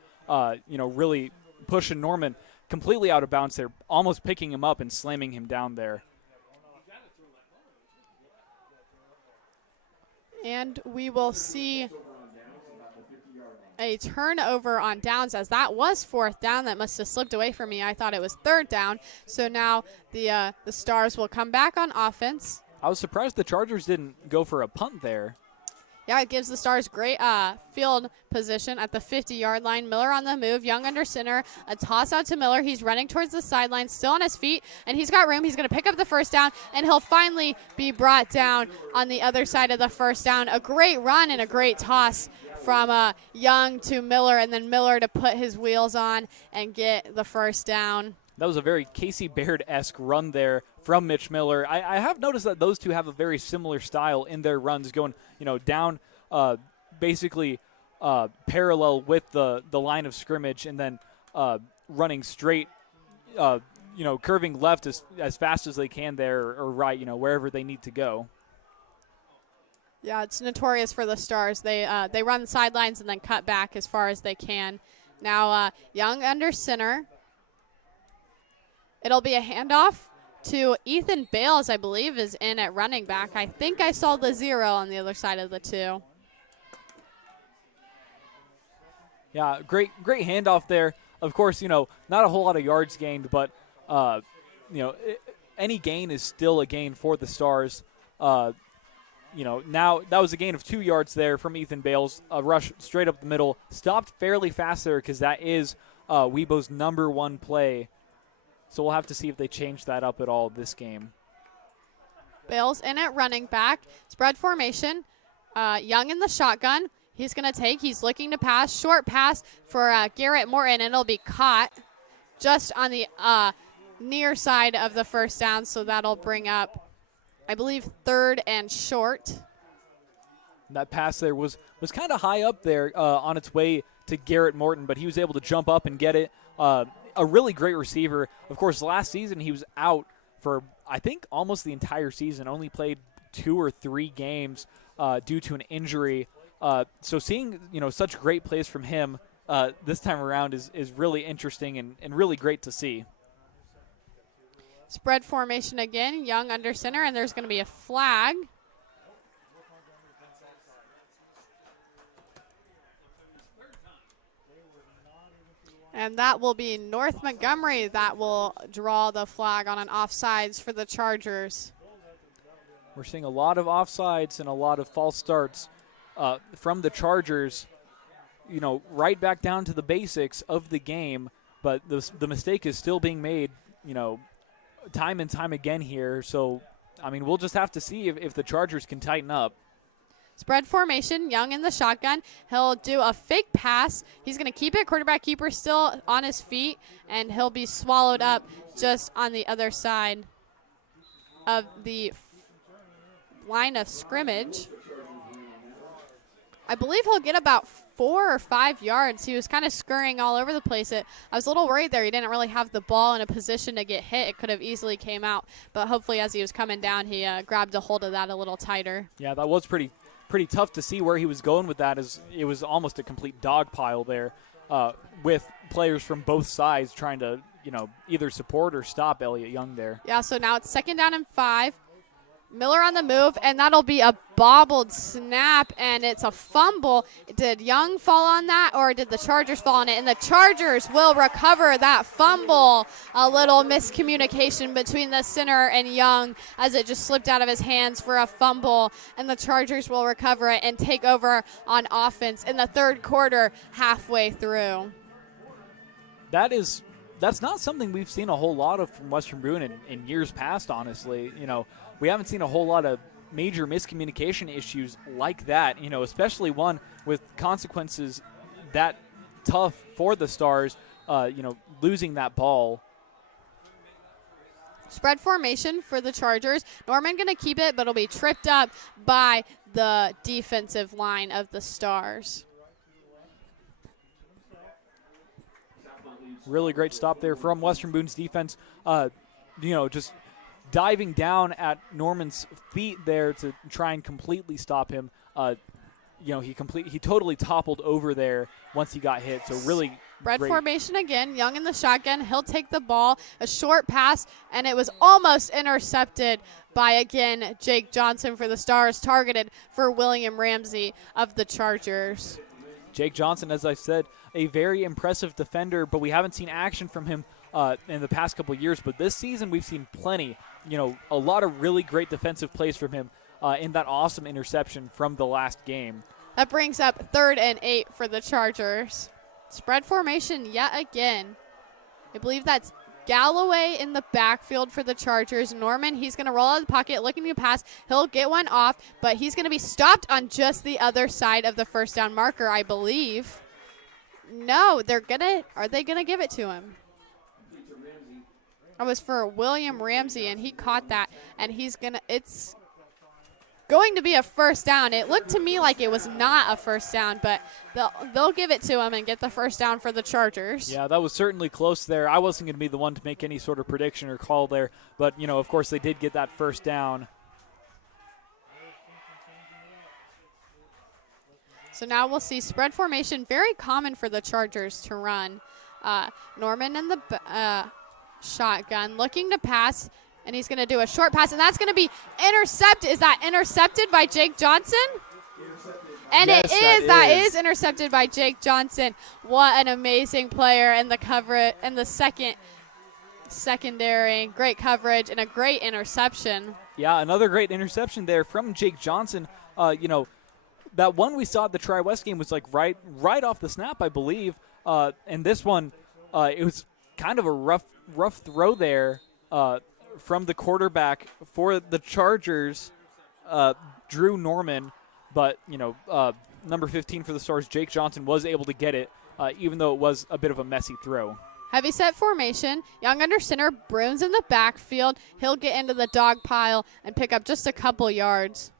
you know, really pushing Norman completely out of bounds there, almost picking him up and slamming him down there. And we will see a turnover on downs, as that was 4th down. That must have slipped away from me. I thought it was 3rd down. So now the Stars will come back on offense. I was surprised the Chargers didn't go for a punt there. Yeah, it gives the Stars great field position at the 50-yard line. Miller on the move, Young under center, a toss out to Miller. He's running towards the sideline, still on his feet, and he's got room. He's going to pick up the first down, and he'll finally be brought down on the other side of the first down. A great run and a great toss from Young to Miller, and then Miller to put his wheels on and get the first down. That was a very Casey Baird-esque run there from Mitch Miller. I have noticed that those two have a very similar style in their runs, going, you know, down basically parallel with the line of scrimmage, and then running straight, you know, curving left as fast as they can there, or right, you know, wherever they need to go. Yeah, it's notorious for the Stars. They run sidelines and then cut back as far as they can. Now Young under center. It'll be a handoff to Ethan Bales, I believe, is in at running back. I think I saw the 0 on the other side of the 2. Yeah, great handoff there. Of course, not a whole lot of yards gained, but any gain is still a gain for the Stars. Now that was a gain of 2 yards there from Ethan Bales. A rush straight up the middle, stopped fairly fast there because that is Weibo's #1 play. So we'll have to see if they change that up at all this game. Bales in at running back. Spread formation. Young in the shotgun. He's going to take. He's looking to pass. Short pass for Garrett Morton. It'll be caught just on the near side of the first down. So that'll bring up, I believe, 3rd and short. That pass there was kind of high up there on its way to Garrett Morton, but he was able to jump up and get it. A really great receiver. Of course, last season he was out for, I think, almost the entire season. Only played 2 or 3 games due to an injury. So seeing such great plays from him this time around is really interesting and really great to see. Spread formation again. Young under center, and there's going to be a flag. And that will be North Montgomery that will draw the flag on an offsides for the Chargers. We're seeing a lot of offsides and a lot of false starts from the Chargers, right back down to the basics of the game. But the mistake is still being made, time and time again here. So, we'll just have to see if the Chargers can tighten up. Spread formation, Young in the shotgun. He'll do a fake pass. He's going to keep it. Quarterback keeper still on his feet, and he'll be swallowed up just on the other side of the line of scrimmage. I believe he'll get about 4 or 5 yards. He was kind of scurrying all over the place. I was a little worried there. He didn't really have the ball in a position to get hit. It could have easily came out, but hopefully as he was coming down, he grabbed a hold of that a little tighter. Yeah, that was pretty tough to see where he was going with that, as it was almost a complete dog pile there with players from both sides trying to, either support or stop Elliott Young there. Yeah, so now it's 2nd down and 5. Miller on the move, and that'll be a bobbled snap, and it's a fumble. Did Young fall on that, or did the Chargers fall on it? And the Chargers will recover that fumble. A little miscommunication between the center and Young as it just slipped out of his hands for a fumble, and the Chargers will recover it and take over on offense in the 3rd quarter halfway through. That's not something we've seen a whole lot of from Western Boone in years past, honestly. We haven't seen a whole lot of major miscommunication issues like that, especially one with consequences that tough for the Stars, losing that ball. Spread formation for the Chargers. Norman going to keep it, but it'll be tripped up by the defensive line of the Stars. Really great stop there from Western Boone's defense. Just diving down at Norman's feet there to try and completely stop him. He totally toppled over there once he got hit. So really Spread great. Formation again. Young in the shotgun. He'll take the ball. A short pass, and it was almost intercepted by, again, Jake Johnson for the Stars, targeted for William Ramsey of the Chargers. Jake Johnson, as I said, a very impressive defender, but we haven't seen action from him in the past couple of years. But this season we've seen plenty, a lot of really great defensive plays from him in that awesome interception from the last game. That brings up 3rd and 8 for the Chargers. Spread formation yet again. I believe that's Galloway in the backfield for the Chargers. Norman, he's going to roll out of the pocket, looking to pass. He'll get one off, but he's going to be stopped on just the other side of the first down marker, I believe. No, are they going to give it to him? That was for William Ramsey, and he caught that, and it's going to be a first down. It looked to me like it was not a first down, but they'll give it to him and get the first down for the Chargers. Yeah, that was certainly close there. I wasn't going to be the one to make any sort of prediction or call there, but, of course they did get that first down. So now we'll see spread formation, very common for the Chargers to run. Norman in the shotgun, looking to pass, and he's going to do a short pass, and that's going to be intercepted. Is that intercepted by Jake Johnson? And yes, it is. That is intercepted by Jake Johnson. What an amazing player in the cover in the secondary. Great coverage and a great interception. Yeah, another great interception there from Jake Johnson. That one we saw at the Tri-West game was like right off the snap, I believe. And this one, it was kind of a rough throw there from the quarterback for the Chargers, Drew Norman. But, number 15 for the Stars, Jake Johnson, was able to get it, even though it was a bit of a messy throw. Heavy set formation. Young under center. Broone's in the backfield. He'll get into the dog pile and pick up just a couple yards.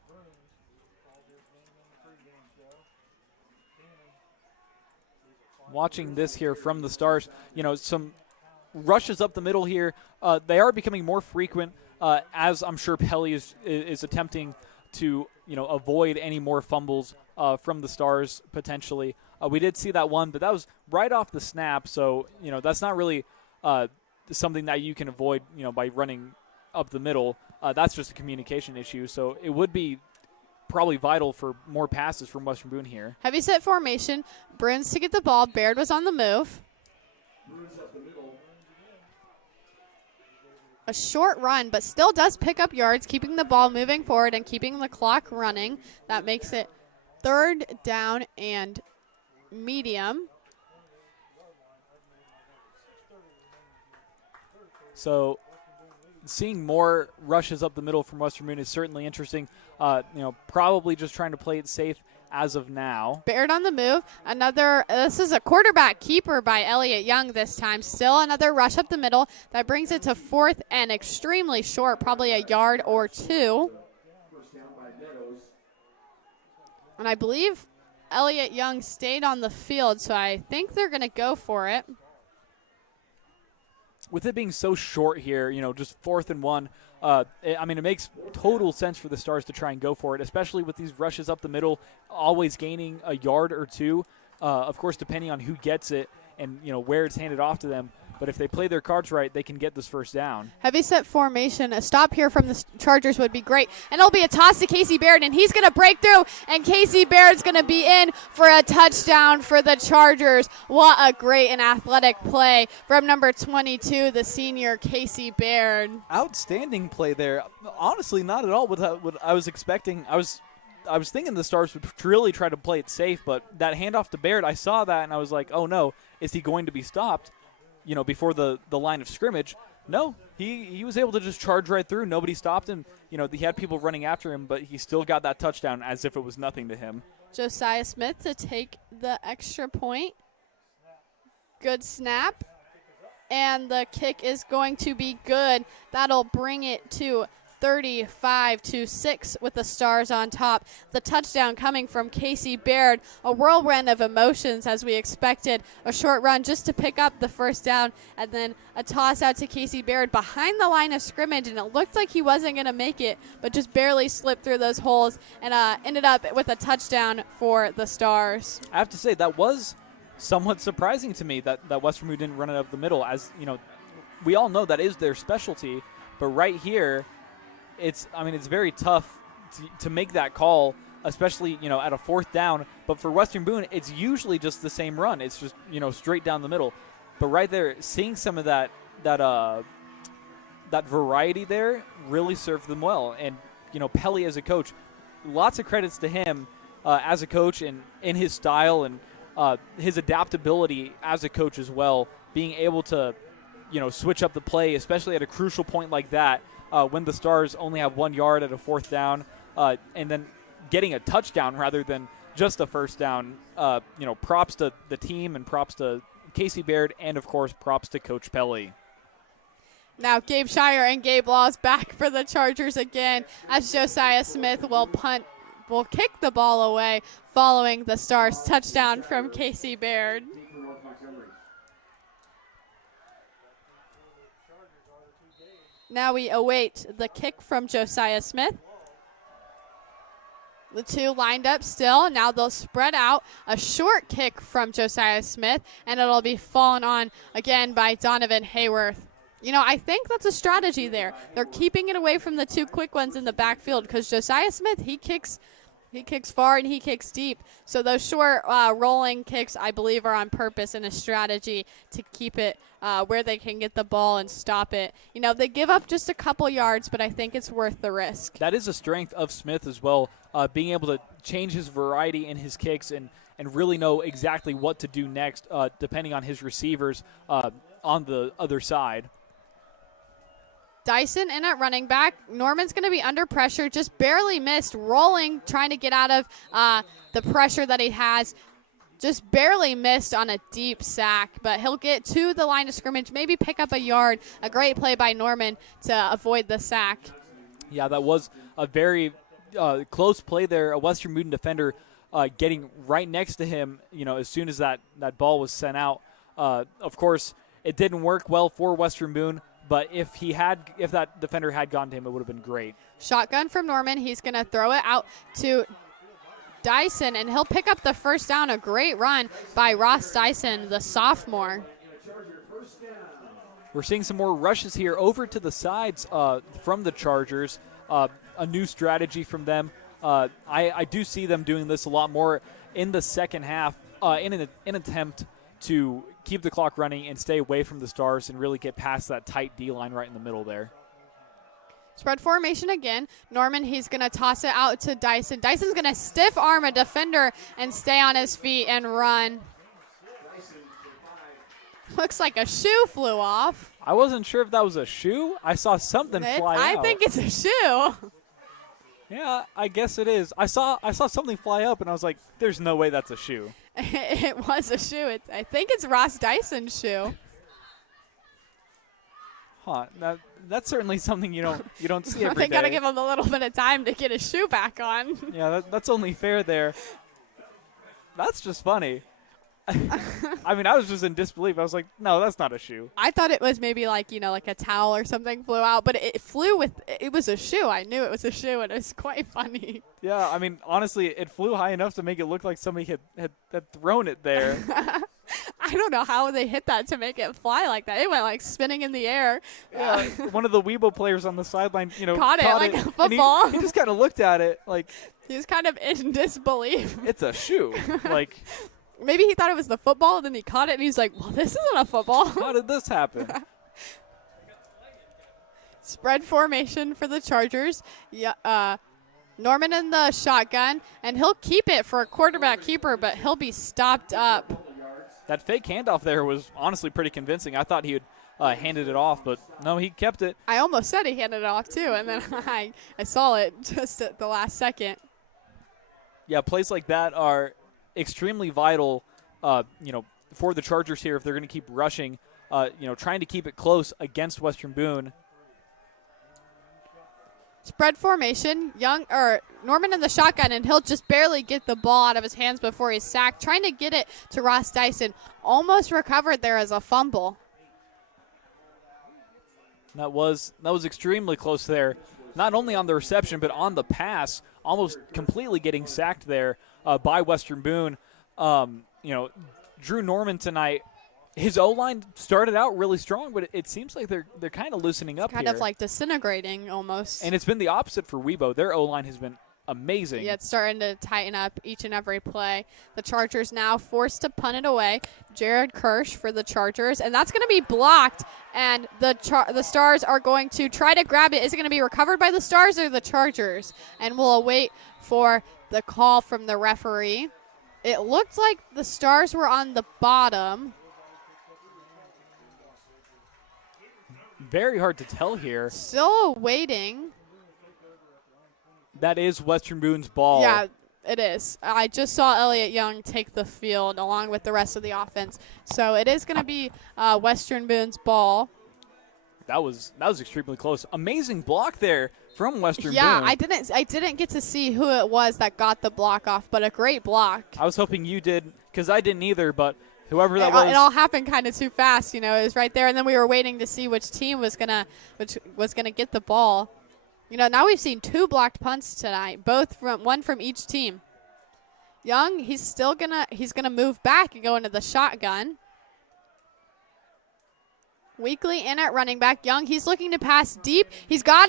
Watching this here from the Stars, some rushes up the middle here. They are becoming more frequent, as I'm sure Pelly is attempting to avoid any more fumbles from the Stars potentially. We did see that one, but that was right off the snap, so that's not really something that you can avoid by running up the middle. That's just a communication issue, so it would be probably vital for more passes from Western Boone here. Heavy set formation. Bruins to get the ball. Baird was on the move. A short run, but still does pick up yards, keeping the ball moving forward and keeping the clock running. That makes it 3rd down and medium. So seeing more rushes up the middle from Western Boone is certainly interesting. Probably just trying to play it safe as of now. Baird on the move. This is a quarterback keeper by Elliott Young this time. Still another rush up the middle. That brings it to 4th and extremely short, probably a yard or two. And I believe Elliott Young stayed on the field, so I think they're going to go for it. With it being so short here, just 4th and 1, it makes total sense for the Stars to try and go for it, especially with these rushes up the middle, always gaining a yard or two, of course, depending on who gets it and, where it's handed off to them. But if they play their cards right, they can get this first down. Heavy set formation. A stop here from the Chargers would be great. And it'll be a toss to Casey Baird, and he's going to break through, and Casey Baird's going to be in for a touchdown for the Chargers. What a great and athletic play from number 22, the senior Casey Baird. Outstanding play there. Honestly, not at all what I was expecting. I was thinking the Stars would really try to play it safe, but that handoff to Baird, I saw that, and I was like, oh, no, is he going to be stopped? Before the line of scrimmage. No, he was able to just charge right through. Nobody stopped him. He had people running after him, but he still got that touchdown as if it was nothing to him. Josiah Smith to take the extra point. Good snap. And the kick is going to be good. That'll bring it to 35-6 with the Stars on top. The touchdown coming from Casey Baird. A whirlwind of emotions as we expected. A short run just to pick up the first down, and then a toss out to Casey Baird behind the line of scrimmage, and it looked like he wasn't going to make it, but just barely slipped through those holes and ended up with a touchdown for the Stars. I have to say, that was somewhat surprising to me that Western Boone didn't run it up the middle. As we all know that is their specialty, but right here, it's very tough to make that call, especially, at a 4th down. But for Western Boone, it's usually just the same run. It's just, straight down the middle. But right there, seeing some of that variety there really served them well. And, Pelly as a coach, lots of credits to him as a coach and in his style and his adaptability as a coach as well, being able to, switch up the play, especially at a crucial point like that. When the Stars only have 1 yard at a 4th down, and then getting a touchdown rather than just a first down. Props to the team and props to Casey Baird, and, of course, props to Coach Pelly. Now Gabe Shire and Gabe Laws back for the Chargers again as Josiah Smith will kick the ball away following the Stars touchdown from Casey Baird. Now we await the kick from Josiah Smith. The two lined up still. Now they'll spread out. A short kick from Josiah Smith, and it'll be fallen on again by Donovan Hayworth. You know, I think that's a strategy there. They're keeping it away from the two quick ones in the backfield because Josiah Smith, he kicks far and he kicks deep. So those short rolling kicks, I believe, are on purpose and a strategy to keep it where they can get the ball and stop it. You know, they give up just a couple yards, but I think it's worth the risk. That is a strength of Smith as well, being able to change his variety in his kicks and really know exactly what to do next depending on his receivers on the other side. Dyson in at running back. Norman's going to be under pressure, just barely missed, rolling, trying to get out of the pressure that he has. Just barely missed on a deep sack, but he'll get to the line of scrimmage, maybe pick up a yard. A great play by Norman to avoid the sack. Yeah, that was a very close play there. A Western Boone defender getting right next to him, you know, as soon as that ball was sent out. Of course, it didn't work well for Western Boone. But if that defender had gone to him, it would have been great. Shotgun from Norman. He's going to throw it out to Dyson, and he'll pick up the first down. A great run by Ross Dyson, the sophomore. We're seeing some more rushes here over to the sides from the Chargers. A new strategy from them. I do see them doing this a lot more in the second half in an attempt to keep the clock running and stay away from the Stars and really get past that tight D-line right in the middle there. Spread formation again. Norman, he's going to toss it out to Dyson. Dyson's going to stiff arm a defender and stay on his feet and run. Looks like a shoe flew off. I wasn't sure if that was a shoe. I saw something fly out. I think it's a shoe. Yeah, I guess it is. I saw something fly up, and I was like, there's no way that's a shoe. It was a shoe. I think it's Ross Dyson's shoe. Huh. That's certainly something you don't see every They day. got to give him a little bit of time to get his shoe back on. Yeah, that's only fair there. That's just funny. I mean, I was just in disbelief. I was like, no, that's not a shoe. I thought it was maybe like a towel or something flew out, but it flew it was a shoe. I knew it was a shoe, and it was quite funny. Yeah, I mean, honestly, it flew high enough to make it look like somebody had thrown it there. I don't know how they hit that to make it fly like that. It went like spinning in the air. Yeah, one of the Weibo players on the sideline, caught it like a football. He just kind of looked at it like he was kind of in disbelief. It's a shoe. Like maybe he thought it was the football, and then he caught it, and he's like, well, this isn't a football. How did this happen? Spread formation for the Chargers. Yeah, Norman in the shotgun, and he'll keep it for a quarterback keeper, but he'll be stopped up. That fake handoff there was honestly pretty convincing. I thought he had handed it off, but no, he kept it. I almost said he handed it off, too, and then I saw it just at the last second. Yeah, plays like that are extremely vital, for the Chargers here if they're going to keep rushing, trying to keep it close against Western Boone. Spread formation, Norman in the shotgun, and he'll just barely get the ball out of his hands before he's sacked. Trying to get it to Ross Dyson. Almost recovered there as a fumble. That was extremely close there. Not only on the reception, but on the pass. Almost completely getting sacked there by Western Boone. Drew Norman tonight, his O-line started out really strong, but it seems like they're kind of loosening up here. Kind of like disintegrating almost. And it's been the opposite for Weibo. Their O-line has been amazing. Yeah, it's starting to tighten up each and every play. The Chargers now forced to punt it away. Jared Kirsch for the Chargers, and that's going to be blocked, and the Stars are going to try to grab it. Is it going to be recovered by the Stars or the Chargers? And we'll wait for the call from the referee. It looked like the Stars were on the bottom. Very hard to tell here. Still waiting. That is Western Boone's ball. Yeah, it is. I just saw Elliott Young take the field along with the rest of the offense. So it is going to be Western Boone's ball. That was extremely close. Amazing block there from Western Boone. Yeah, I didn't get to see who it was that got the block off, but a great block. I was hoping you did because I didn't either, but whoever that was. It all happened kind of too fast, It was right there, and then we were waiting to see which team was gonna get the ball. You know, now we've seen 2 blocked punts tonight, one from each team. Young, he's gonna move back and go into the shotgun. Weekly in at running back. Young, he's looking to pass deep. He's got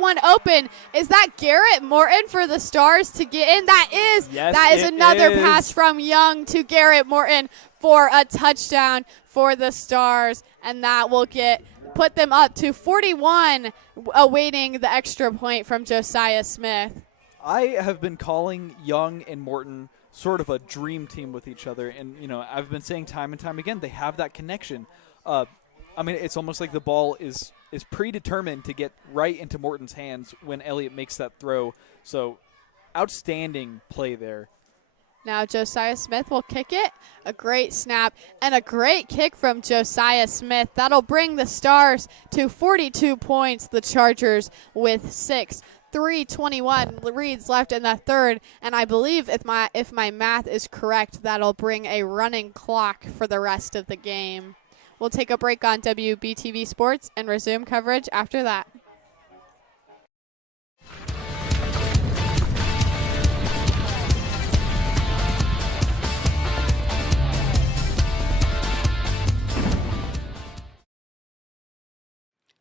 one open. Is that Garrett Morton for the Stars to get in? Yes, that is another pass from Young to Garrett Morton for a touchdown for the Stars, and that will put them up to 41, awaiting the extra point from Josiah Smith. I have been calling Young and Morton sort of a dream team with each other, and I've been saying time and time again they have that connection. I mean, it's almost like the ball is predetermined to get right into Morton's hands when Elliott makes that throw. So, outstanding play there. Now Josiah Smith will kick it. A great snap and a great kick from Josiah Smith. That'll bring the Stars to 42 points. The Chargers with 6. 3:21 reads left in the third, and I believe if my math is correct, that'll bring a running clock for the rest of the game. We'll take a break on WBTV Sports and resume coverage after that.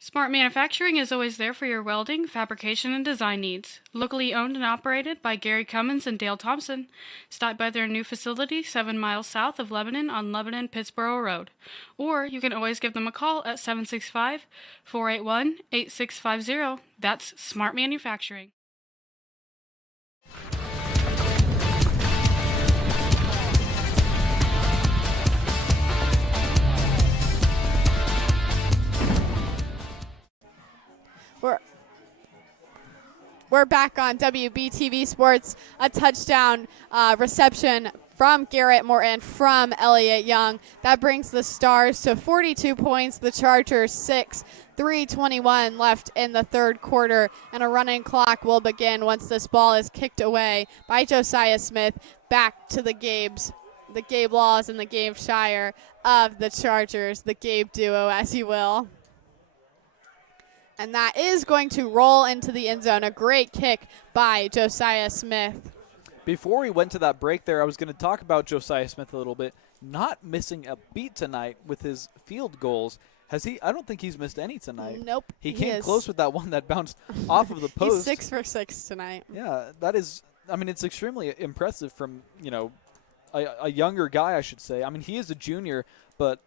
Smart Manufacturing is always there for your welding, fabrication, and design needs. Locally owned and operated by Gary Cummins and Dale Thompson. Stop by their new facility 7 miles south of Lebanon on Lebanon-Pittsboro Road. Or you can always give them a call at 765-481-8650. That's Smart Manufacturing. We're back on WBTV Sports. A touchdown reception from Garrett Morton from Elliott Young. That brings the Stars to 42 points. The Chargers 6. 3:21 left in the third quarter, and a running clock will begin once this ball is kicked away by Josiah Smith back to the Gabe Laws and the Gabe Shire of the Chargers, the Gabe duo, as you will. And that is going to roll into the end zone. A great kick by Josiah Smith. Before we went to that break there, I was going to talk about Josiah Smith a little bit. Not missing a beat tonight with his field goals. Has he? I don't think he's missed any tonight. Nope. He came close with that one that bounced off of the post. He's 6 for 6 tonight. Yeah, that is, I mean, it's extremely impressive from, a younger guy, I should say. I mean, he is a junior, but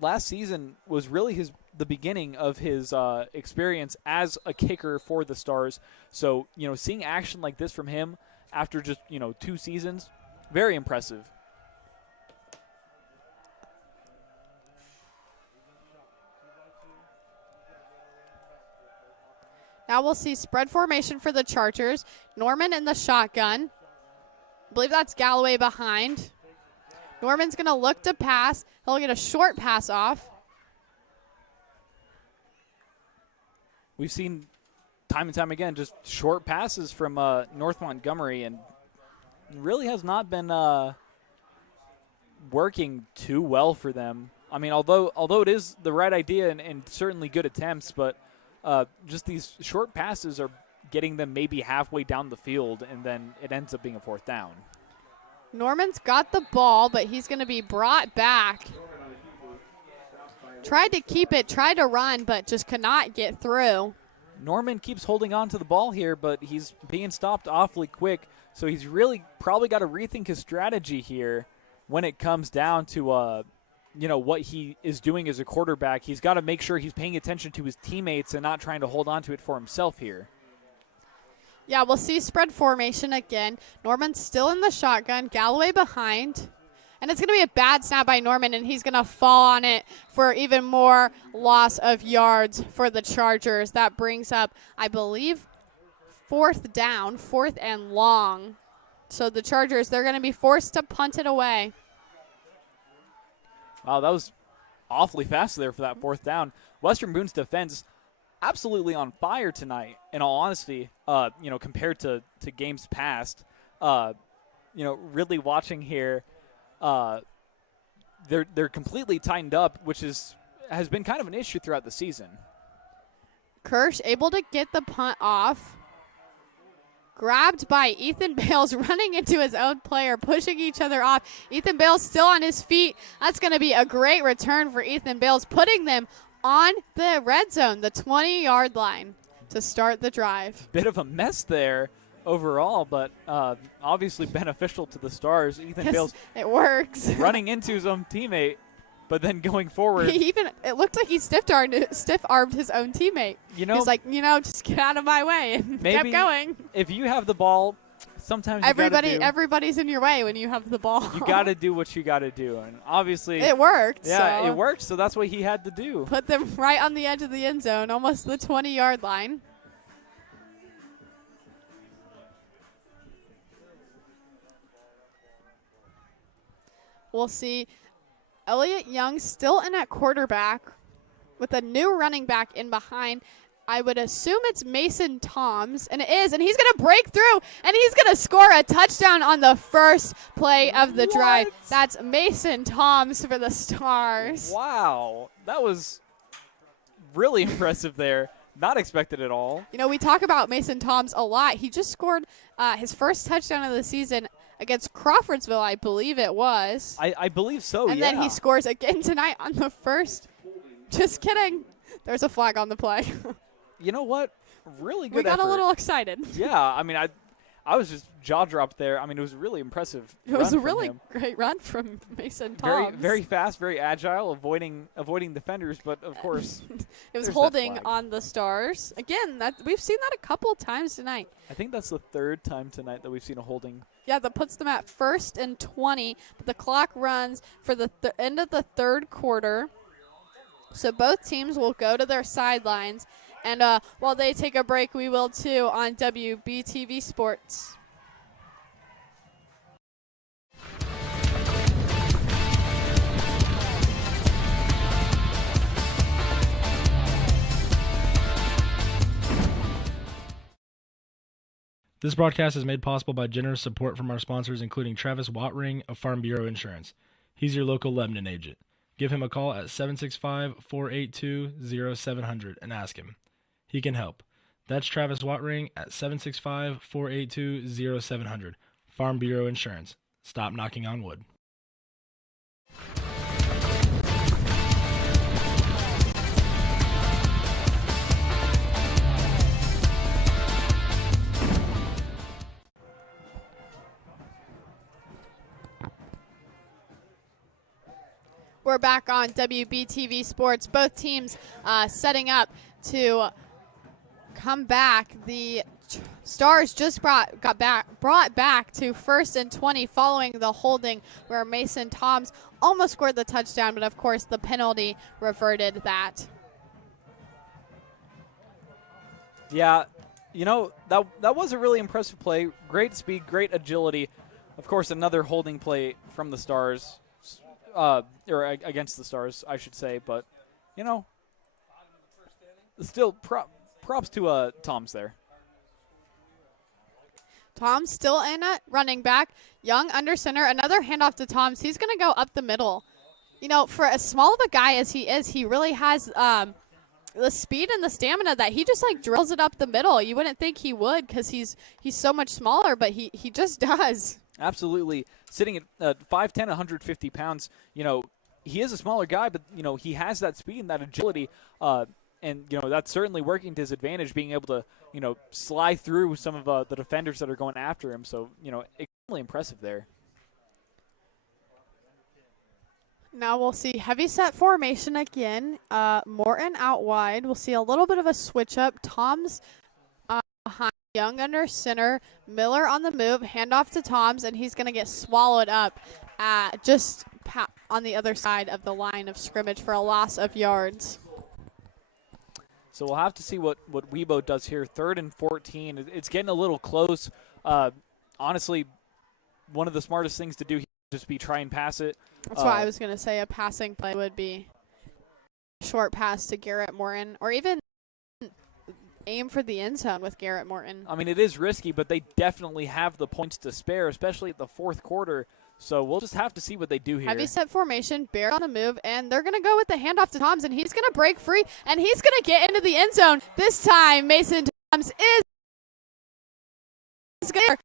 last season was really the beginning of his experience as a kicker for the Stars. So, seeing action like this from him after just, 2 seasons, very impressive. Now we'll see spread formation for the Chargers. Norman in the shotgun. I believe that's Galloway behind. Norman's going to look to pass. He'll get a short pass off. We've seen time and time again just short passes from North Montgomery, and really has not been working too well for them. I mean, although it is the right idea and certainly good attempts, but just these short passes are getting them maybe halfway down the field, and then it ends up being a 4th down. Norman's got the ball, but he's going to be brought back. Tried to keep it, tried to run, but just could not get through. Norman keeps holding on to the ball here, but he's being stopped awfully quick, so he's really probably got to rethink his strategy here when it comes down to what he is doing as a quarterback. He's got to make sure he's paying attention to his teammates and not trying to hold on to it for himself here. Yeah, we'll see spread formation again. Norman's still in the shotgun, Galloway behind. And it's going to be a bad snap by Norman, and he's going to fall on it for even more loss of yards for the Chargers. That brings up, I believe, 4th down, 4th and long. So the Chargers, they're going to be forced to punt it away. Wow, that was awfully fast there for that 4th down. Western Boone's defense absolutely on fire tonight, in all honesty, compared to games past. Really watching here, they're completely tightened up, which has been kind of an issue throughout the season. Kirsch able to get the punt off. Grabbed by Ethan Bales, running into his own player, pushing each other off. Ethan Bales still on his feet. That's going to be a great return for Ethan Bales, putting them on the red zone, the 20-yard line, to start the drive. Bit of a mess there overall, but obviously beneficial to the Stars. Ethan Bales, it works. running into his own teammate, but then going forward. It looked like he stiff-armed his own teammate. He's like, just get out of my way, and kept going. If you have the ball, sometimes everybody's in your way when you have the ball. You got to do what you got to do, and obviously it worked. Yeah, so it worked. So that's what he had to do. Put them right on the edge of the end zone, almost the 20-yard line. We'll see Elliott Young still in at quarterback with a new running back in behind. I would assume it's Mason Toms, and it is, and he's going to break through, and he's going to score a touchdown on the first play of the drive. That's Mason Toms for the Stars. Wow, that was really impressive there. Not expected at all. We talk about Mason Toms a lot. He just scored his first touchdown of the season against Crawfordsville, I believe it was. I believe so, and then he scores again tonight on the first. Just kidding. There's a flag on the play. You know what? Really good We got effort. a little excited. Yeah, I mean, I was just jaw-dropped there. I mean, it was really impressive. It was a really great run from Mason Toms. Very, very fast, very agile, avoiding defenders, but of course. It was holding on the Stars. Again, we've seen that a couple times tonight. I think that's the third time tonight that we've seen a holding. Yeah, that puts them at 1st and 20, but the clock runs for the end of the third quarter. So both teams will go to their sidelines. And while they take a break, we will too on WBTV Sports. This broadcast is made possible by generous support from our sponsors, including Travis Wattring of Farm Bureau Insurance. He's your local Lebanon agent. Give him a call at 765-482-0700 and ask him. He can help. That's Travis Wattring at 765-482-0700. Farm Bureau Insurance. Stop knocking on wood. We're back on WBTV Sports. Both teams setting up to come back. The Stars just brought back to 1st and 20 following the holding where Mason Toms almost scored the touchdown, but of course the penalty reverted that. Yeah, that was a really impressive play. Great speed, great agility. Of course, another holding play from the Stars. Or against the Stars, I should say, but still props to Toms there. Toms still in at running back. Young under center. Another handoff to Toms. He's going to go up the middle. For as small of a guy as he is, he really has the speed and the stamina that he just drills it up the middle. You wouldn't think he would because he's so much smaller, but he just does. Absolutely. Sitting at 5'10", 150 pounds, he is a smaller guy, but, he has that speed and that agility, and, that's certainly working to his advantage, being able to, slide through some of the defenders that are going after him. So, extremely impressive there. Now we'll see heavy set formation again. Morton out wide. We'll see a little bit of a switch up. Toms behind. Young under center, Miller on the move, handoff to Toms, and he's going to get swallowed up just on the other side of the line of scrimmage for a loss of yards. So we'll have to see what Weibo does here. 3rd and 14. It's getting a little close. Honestly, one of the smartest things to do here is just try and pass it. That's why I was going to say a passing play would be short pass to Garrett Morton, or even aim for the end zone with Garrett Morton. I mean, it is risky, but they definitely have the points to spare, especially at the fourth quarter. So we'll just have to see what they do here. Heavy set formation, Bear on the move, and they're going to go with the handoff to Toms, and he's going to break free, and he's going to get into the end zone. This time, Mason Toms is good.